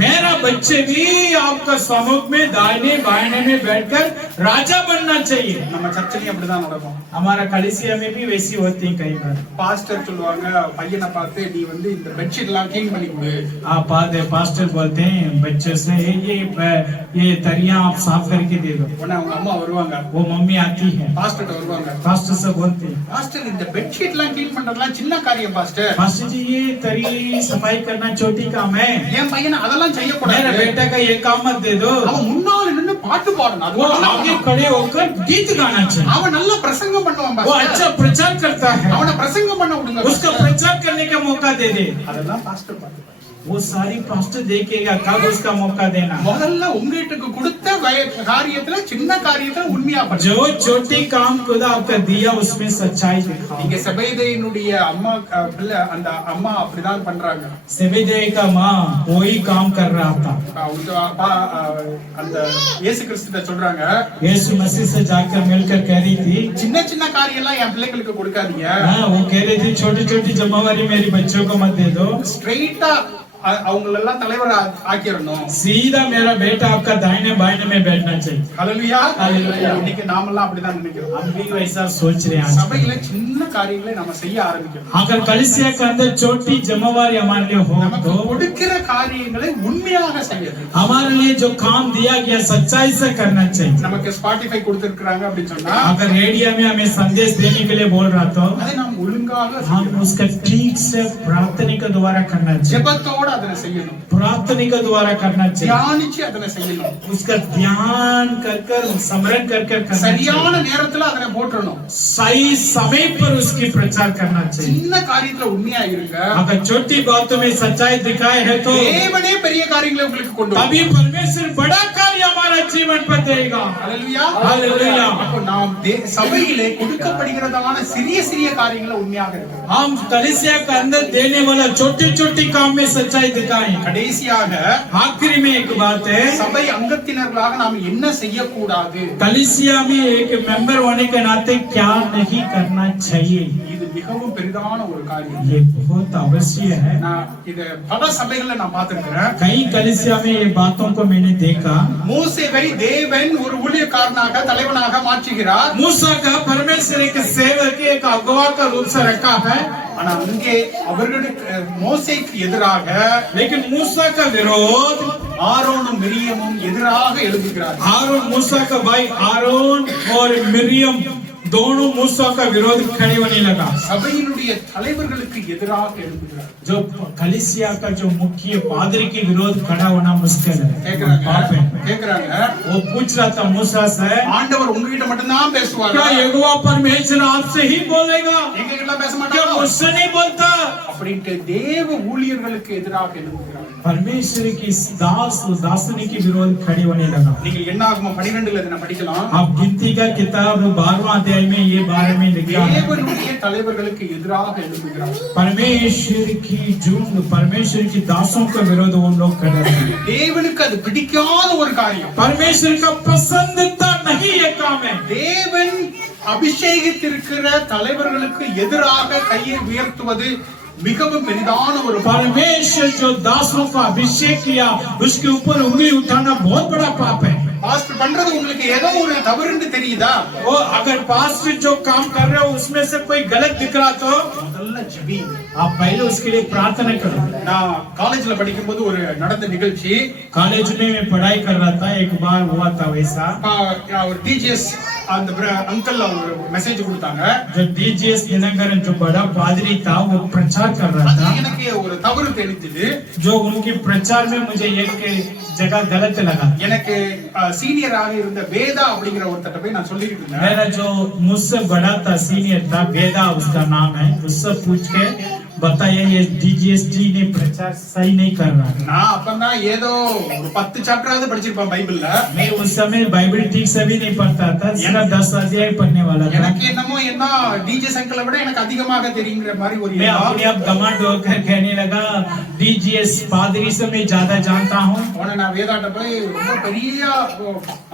मेरा बच्चे भी आपका समूह में दाहिने बाएं में बैठकर राजा बनना चाहिए। நம்ம சர்ச்சிலயும் அப்படிதான் நடக்கும். हमारा कलिसिया में भी वैसी होती है कई बार। பாஸ்டர் சொல்லுவாங்க, பையனை பார்த்து நீ இந்த பெட்ஷீட் எல்லாம் க்ளீன் பண்ணி கொடு. आप पास्टर बोलते हैं बच्चे से ये तरिया आप साफ करके दे दो। உடனே அவங்க அம்மா வருவாங்க, वो मम्मी आती है பாஸ்டர் வருவாங்க, पास्टर से बोलते हैं, பாஸ்டர் இந்த பெட்ஷீட் எல்லாம் க்ளீன் பண்றதெல்லாம் சின்ன காரியம் பாஸ்டர். पास्टर जी ये तरी सफाई करना छोटी काम है, என் பையனை அதெல்லாம் செய்யக்கூடாது. मेरा बेटा का ये काम मत दे दो। அவன் முன்னால நின்னு பாட்டு பாடணும். அது वो மட்டும் आगे தான். खड़े होकर गीत गाना चाहिए। அவன் நல்ல பிரசங்கம் பண்ணுவான் वो பாஸ்டர். अच्छा प्रचार करता है, அவனை பிரசங்கம் பண்ண விடுங்க. उसका प्रचार करने का मौका दे दे। அதெல்லாம் பாஸ்டர் பாத்து. वो सारी पास्टर देखेगा, कब उसका मौका देना। முதல்ல உங்களுக்கு கொடுத்த காரியத்துல சின்ன காரியத்துல உண்மையா பண்ணு. जो छोटी काम खुदा आपका दिया उसमें सच्चाई दिखाओ। இங்க செபேதேயினுடைய அம்மா பிள்ளை அந்த அம்மா அப்படிதான் பண்றாங்க. सेबेदेई का माँ वही काम कर रहा था। அந்த இயேசு கிறிஸ்துட்ட சொல்றாங்க, यीशु मसीह से जाकर मिलकर कह रही थी, சின்ன சின்ன காரியம் எல்லாம் என் பிள்ளைகளுக்கு கொடுக்காதீங்க. हाँ वो कह रही थी छोटी छोटी जमावारी मेरी बच्चों को मत दे दो, ஸ்ட்ரைட்டா அவங்களெல்லாம் தலைவர் ஆக்கிரணும். सीधा मेरा बेटा आपका दाहिने बाएं में बैठना चाहिए। ஹல்லேலூயா. ஹல்லேலூயா. இன்னைக்கு நாமெல்லாம் அப்படிதான் நினைக்கிறோம். हम भी वैसा सोच रहे हैं। சபையில சின்ன காரியங்களை நம்ம செய்ய ஆரம்பிக்கணும். अगर कलिसिया के अंदर छोटी जमावारी हमारे लिए हो நமக்கு तो கொடுக்கிற காரியங்களை உண்மையாக செய்யணும். हमारे लिए जो काम दिया गया सच्चाई से करना चाहिए। நமக்கு ஸ்பாட்டிஃபை கொடுத்திருக்காங்க அப்படின்னு சொன்னா अगर रेडियो में हमें संदेश देने के लिए बोल रहा तो அதை நாம் ஒழுங்காக हम उसका ठीक से प्रार्थना के द्वारा करना चाहिए। ஜெபத்தோட அதனை செய்யணும். प्रार्थना के द्वारा करना चाहिए। தியானிச்சு அதனை செய்யணும். उसका ध्यान कर कर स्मरण कर कर करना சரியான चाहिए। நேரத்துல அதனை போட்டுறணும். सही समय पर उसकी प्रचार करना चाहिए। சின்ன காரியத்துல உண்மையா இருங்க. अगर छोटी बातों में सच्चाई दिखाए है तो தேவனே பெரிய காரியங்களை உங்களுக்கு கொண்டு வரும். अभी परमेश्वर बड़ा कार्य हमारा जीवन पर देगा। ஹல்லேலூயா. ஹல்லேலூயா. அப்போ நாம் சபையிலே கொடுக்கப்படுகிறதான சிறிய சிறிய காரியங்களை உண்மையாக இருக்கு. हम कलीसिया के अंदर देने वाला छोटी छोटी काम में सच्चाई दिखाएं। கடைசியாக आखिरी में एक बात है, சபை அங்கத்தினர்களாக நாம் என்ன செய்யக்கூடாது? कलीसिया में एक मेंबर होने के नाते क्या नहीं करना चाहिए। இது மிகவும் பெரிதான ஒரு காரியம். ये बहुत आवश्यक है। நான் இத பல சபைகள்ல நான் பார்த்திருக்கிறேன். कई कलीसिया में ये बातों को मैंने देखा। மோசேவை தேவன் ஒரு ஊழியக்காரனாக தலைவனாக மாற்றுகிறார். मूसा का परमेश्वर एक सेवक एक अगुवा का रूप से रखा है, ஆனா அங்கே அவர்களுக்கு மோசேக்கு எதிராக लेकिन मूसा का विरोध ஆரோனும் மிரியமும் எதிராக எழுதுகிறார். आरोन मूसा का भाई आरोन और मिरियम दोनों मूसों का विरोध खड़े होने लगा। சபையினுடைய தலைவர்களுக்கு எதிராக எழும்புகிறார். जो कलीसिया का जो मुख्य पादरी के विरोध खड़ा होना मुश्किल है। கேக்குறாங்க वो पूछ रहा था मूसा से, ஆண்டவர் உங்ககிட்ட மட்டும் தான் பேசுவாரா? क्या यहोवा परमेश्वर आपसे ही बोलेगा? எங்க கிட்ட பேச क्या மாட்டாரா? मुझसे नहीं बोलता? அப்படின்ட்டு தேவ ஊழியர்களுக்கு எதிராக எழும்புகிறார். परमेश्वर की दासनी के विरोध खड़े होने लगा। நீங்க என்னாகமம் 12ல இதை படிக்கலாம். आप गिनती का किताब 12वां अध्याय में ये बारे में लिखा है। தேவனுடைய தலைவர்களுக்கு எதிராக எழும்புகிறார். परमेश्वर की दासों का विरोध वो लोग कर रहे हैं। தேவனுக்கு அது பிடிக்காத ஒரு காரியம். परमेश्वर का पसंदीदा नहीं ये काम है। தேவன் அபிஷேகித்திருக்கிற தலைவர்களுக்கு எதிராக கையை உயர்த்துவது மிகவும் பெரிதான ஒரு परमेश्वर जो दासों का अभिषेक किया उसके ऊपर उंगली उठाना बहुत बड़ा पाप है। பாஸ்டர் பண்றது உங்களுக்கு ஏதோ ஒரு தவறுன்னு தெரியுதா? वो अगर पास्टर जो काम कर रहे हो उसमें से कोई गलत दिख रहा तो முதல்ல ஜெபிங்க. आप पहले उसके लिए प्रार्थना करो। நான் காலேஜ்ல படிக்கும்போது ஒரு நடந்த நிகழ்ச்சி. कॉलेज में मैं पढ़ाई कर रहा था, एक बार हुआ था वैसा। ஒரு டிஜிஎஸ் அந்த अंकल ஒரு மெசேஜ் கொடுத்தாங்க. जो डीजीएस दिनकरन जो बड़ा पादरी था वो प्रचार कर रहा था। எனக்கு ஒரு தவறு தெரிஞ்சது. जो उनके प्रचार में मुझे एक जगह गलत लगा। எனக்கு சீனியராக இருந்த வேதா அப்படிங்கிற ஒருத்தட்ட போய் நான் சொல்லிட்டு இருந்தேன். मेरा जो मुझसे बड़ा था सीनियर था वेदा उसका नाम है, उससे पूछ के बताया ये डीजीएस जी ने प्रचार सही नहीं कर रहा। நான் அப்பதான் ஏதோ ஒரு 10 சாப்டராவது படிச்சிருப்பேன் பைபிள்ல. मैं उस समय बाइबल ठीक से भी नहीं पढ़ता था, सिर्फ 10 अध्याय पढ़ने वाला था। எனக்கு என்னமோ என்ன டிஜிஎஸ் अंकल விட எனக்கு அதிகமாக தெரியுங்கிற மாதிரி ஒரு मैं अपने आप घमंड होकर कहने लगा डीजीएस पादरी से मैं ज्यादा जानता हूँ। உடனே நான் வேதாட்ட போய் ரொம்ப பெரிய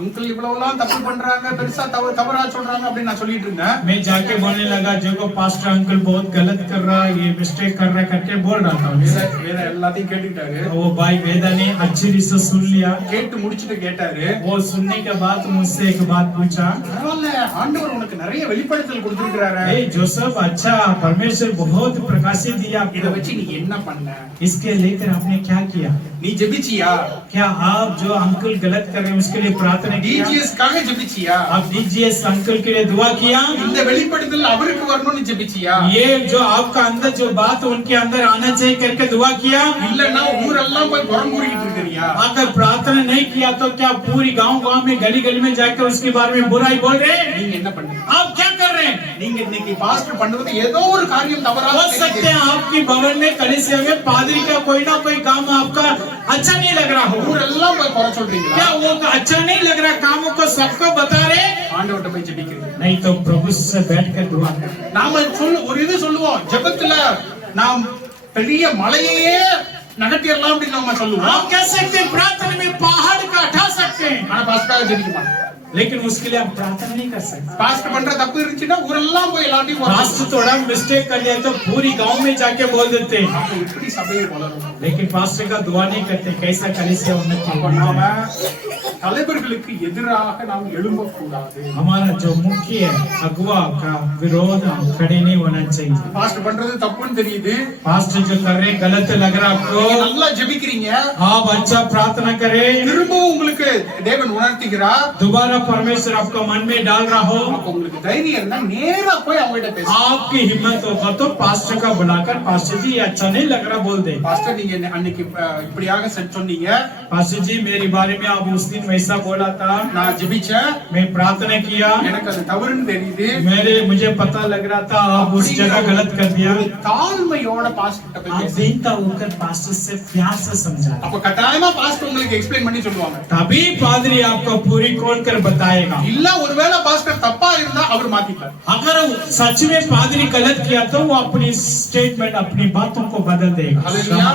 अंकल இவ்வளவுலாம் தப்பு பண்றாங்க, பெருசா தவறா சொல்றாங்க அப்படின்னு நான் சொல்லிட்டு இருந்தேன். मैं जाके बोलने लगा जो पास्टर अंकल बहुत गलत कर रहा है, ये मिस्टेक कर रहा है करके बोल रहा था। வேதா எல்லாத்தையும் கேட்டுட்டாரு. वो भाई वेदा ने अच्छी रीत से सुन लिया। கேட்டு முடிச்சிட்டு கேட்டாரு, वो सुनने के बाद मुझसे एक बात पूछा, பரவாயில்ல ஆண்டவர் உனக்கு நிறைய வெளிப்படுத்தல் கொடுத்திருக்காரு. ए जोसेफ अच्छा परमेश्वर बहुत प्रकाशित दिया இத आपको, வச்சு நீ என்ன பண்ண? इसके लेकर आपने क्या किया? நீ ஜெபிச்சியா? क्या आप जो अंकल गलत कर रहे हैं उसके लिए प्रार्थना किया? டிஜிஎஸ் காக ஜெபிச்சியா? आप डीजीएस अंकल के लिए दुआ किया? இந்த வெளிப்படுத்தல் அவருக்கு வரணும்னு ஜெபிச்சியா? ये जो आपका अंदर जो बात उनके अंदर आना चाहिए करके दुआ किया? இல்லன்னா ஊரெல்லாம் போய் புறம்பூறிட்டு இருக்கறியா? अगर प्रार्थना नहीं किया तो क्या पूरी गांव में गली गली में जाकर उसके बारे में बुराई बोल रहे हैं? நீங்க என்ன பண்றீங்க? आप क्या कर रहे हैं? நீங்க இன்னைக்கு பாஸ்டர் பண்றது ஏதோ ஒரு காரியம் தவறா हो सकते हैं आपकी भवन में कलीसिया में पादरी का कोई ना कोई काम आपका अच्छा नहीं लग रहा हो। ஊரெல்லாம் போய் குறை சொல்றீங்களா? क्या वो अच्छा नहीं लग रहा कामों को सबको बता रहे? ஆண்டவர்ட்ட போய் ஜெபிக்கிறீங்க. नहीं तो प्रभु से बैठकर दुआ करें। நாம ஒரு இது சொல்லுவோம், ஜெபத்துல நாம் பெரிய மலையே நகர்த்திடலாம் அப்படின்னு நம்ம சொல்லுவோம். आप कह सकते हैं प्रार्थना में पहाड़ का हटा सकते हैं, ஆனா பாஸ்டர் ஜெபிக்க மாட்டோம். लेकिन उसके लिए आप प्रार्थना नहीं कर सकते। பாஸ்டர் பண்ற தப்பு இருந்துச்சுன்னா ஊரெல்லாம் போய் எல்லாத்தையும் குறை पास्टर थोड़ा मिस्टेक कर दिया तो पूरी गांव में जाके बोल देते हैं, அப்ப எப்படி சபையை வளரும்? लेकिन पास्टर का दुआ नहीं करते। कैसा कलीसिया उन्नति அப்ப होना நாம है? தலைவர்களுக்கு எதிராக நாம் எழும்பக்கூடாது. हमारा जो मुख्य अगुवा का विरोध हम खड़े नहीं होना चाहिए। பாஸ்டர் பண்றது தப்புன்னு தெரியுது, पास्टर जो कर रहे हैं गलत लग रहा நீங்க आपको, நல்லா ஜெபிக்கிறீங்க, आप अच्छा प्रार्थना करें, திரும்பவும் உங்களுக்கு தேவன் உணர்த்துகிறார், दोबारा परमेश्वर आपको मन में डाल रहा हो, அப்ப உங்களுக்கு தைரியம் இருந்தா நேரா போய் அவங்ககிட்ட பேசுங்க. आपकी हिम्मत होगा तो पास्टर का बुलाकर पास्टर जी ये अच्छा नहीं लग रहा बोल दे। பாஸ்டர் நீங்க அன்னைக்கு இப்படியாக சொன்னீங்க, पास्टर जी मेरे बारे में आप उस दिन वैसा बोला था, நான் ஜெபிச்சேன், मैं प्रार्थना किया, எனக்கு அது தவறுன்னு தெரியுது. मुझे पता लग रहा था आप उस जगह गलत कर दिया। தாழ்மையோட பாஸ்டர்ட்ட போய் आप பேசுங்க. दीनता होकर पास्टर से प्यार से समझा, அப்ப கட்டாயமா பாஸ்டர் உங்களுக்கு எக்ஸ்பிளைன் பண்ணி சொல்லுவாங்க. तभी पादरी आपको पूरी खोल कर बताएगा। இல்ல ஒருவேளை பாஸ்டர் தப்பா இருந்தா அவர் மாத்திப்பார். अगर सच में पादरी गलत किया तो वो अपनी स्टेटमेंट अपनी बातों को बदल देगा। ஹல்லேலூயா.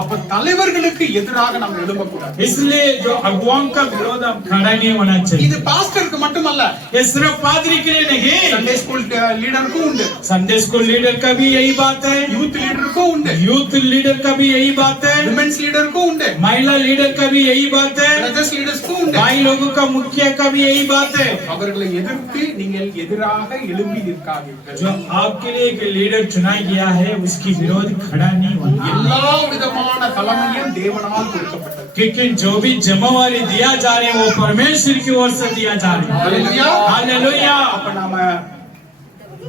அப்ப தலைவர்களுக்கு எதிராக நாம் எழும்பக்கூடாது. इसलिए जो अगुवाओं का विरोध अब खड़ा नहीं होना चाहिए। இது பாஸ்டருக்கு மட்டுமல்ல, ये सिर्फ पादरी के लिए नहीं, சண்டே ஸ்கூல் லீடருக்கும் உண்டு, संडे स्कूल लीडर का भी यही बात है, யூத் லீடருக்கும் உண்டு, यूथ लीडर का भी यही बात है, விமென்ஸ் லீடருக்கும் உண்டு, महिला लीडर का भी यही बात है, பிரதர்ஸ் லீடர்ஸ்க்கும் உண்டு. भाई लोगों का मुखिया का भी यही बात है। அவர்களை எதிர்த்து நீங்கள் எதிராக எழும்பி நிற்காதீர்கள். जो आपके लिए एक लीडर चुना गया है उसकी विरोध खड़ा नहीं होना। எல்லா விதமான தலைமையும் தேவனால் கொடுக்கப்பட்டது. क्योंकि जो भी जमावारी दिया जा रहे हैं वो परमेश्वर की ओर से दिया जा रहा है। ஹalleluya. हालेलुया। அப்ப நாம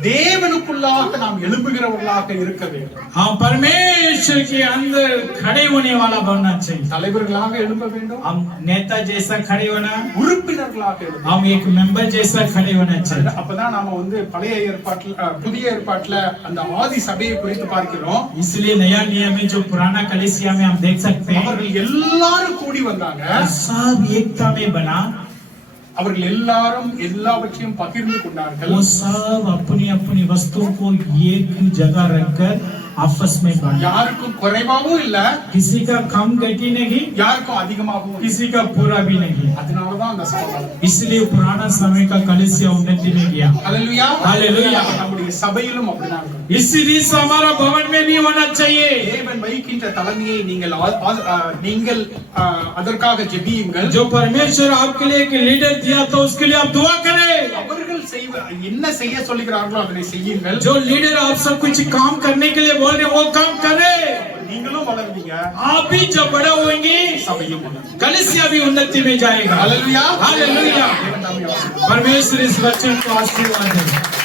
தேவனுக்குள்ளாக நாம் எழும்புகிறவர்களாக இருக்க வேண்டும். हम परमेश्वर के अंदर खड़े होने वाला बनना चाहिए। தலைவர்களாக எழும்ப வேண்டும், हम नेता जैसा खड़े होना, உறுப்பினர்களாக எழும்ப हम एक मेंबर जैसा खड़े होना चाहिए। அப்பதான் நாம பழைய ஏற்பாட்டுல புதிய ஏற்பாட்டுல அந்த ஆதி சபையை குறித்து பார்க்கிறோம். इसलिए नया नियम में जो पुराना कलीसिया में हम देख सकते हैं, அவர்கள் எல்லாரும் கூடி வந்தாங்க. सब एकता में बना, அவர்கள் எல்லாரும் எல்லாவற்றையும் பகிர்ந்து கொண்டார்கள். वो सब अपनी अपनी वस्तुओं को एक ही जगह रखकर आपस में बांटा। யாருக்கும் குறைவாகவும் இல்ல, किसी का कम गति नहीं, யாருக்கும் அதிகமாகவும் இல்ல. किसी का पूरा भी नहीं। அதனாலதான் அந்த சபை வளர்ந்தது. इसलिए पुराना समय का कलीसिया उन्नति में गया। ஹalleluya. ஹalleluya. நம்முடைய சபையிலும் அப்படிதான் இருக்கும். इसी रीत से हमारा भवन में भी होना चाहिए। தேவன் வைக்கின்ற தலைமையை நீங்கள் அதற்காக ஜெபியுங்கள். जो परमेश्वर आपके लिए एक लीडर दिया तो उसके लिए आप दुआ करें। அவர்கள் என்ன செய்ய சொல்லுகிறார்களோ அதனை செய்யுங்கள். जो लीडर आपसे कुछ काम करने के लिए बोल रहे हैं वो काम करे। நீங்களும் வளருவீங்க, आप भी जब बड़ा होंगे சபையும் வளரும். कलीसिया भी उन्नति में जाएगा। हालेलुया. हालेलुया। தேவன் நம்மை ஆசீர்வதிப்பார். परमेश्वर इस वचन को आशीर्वाद दे।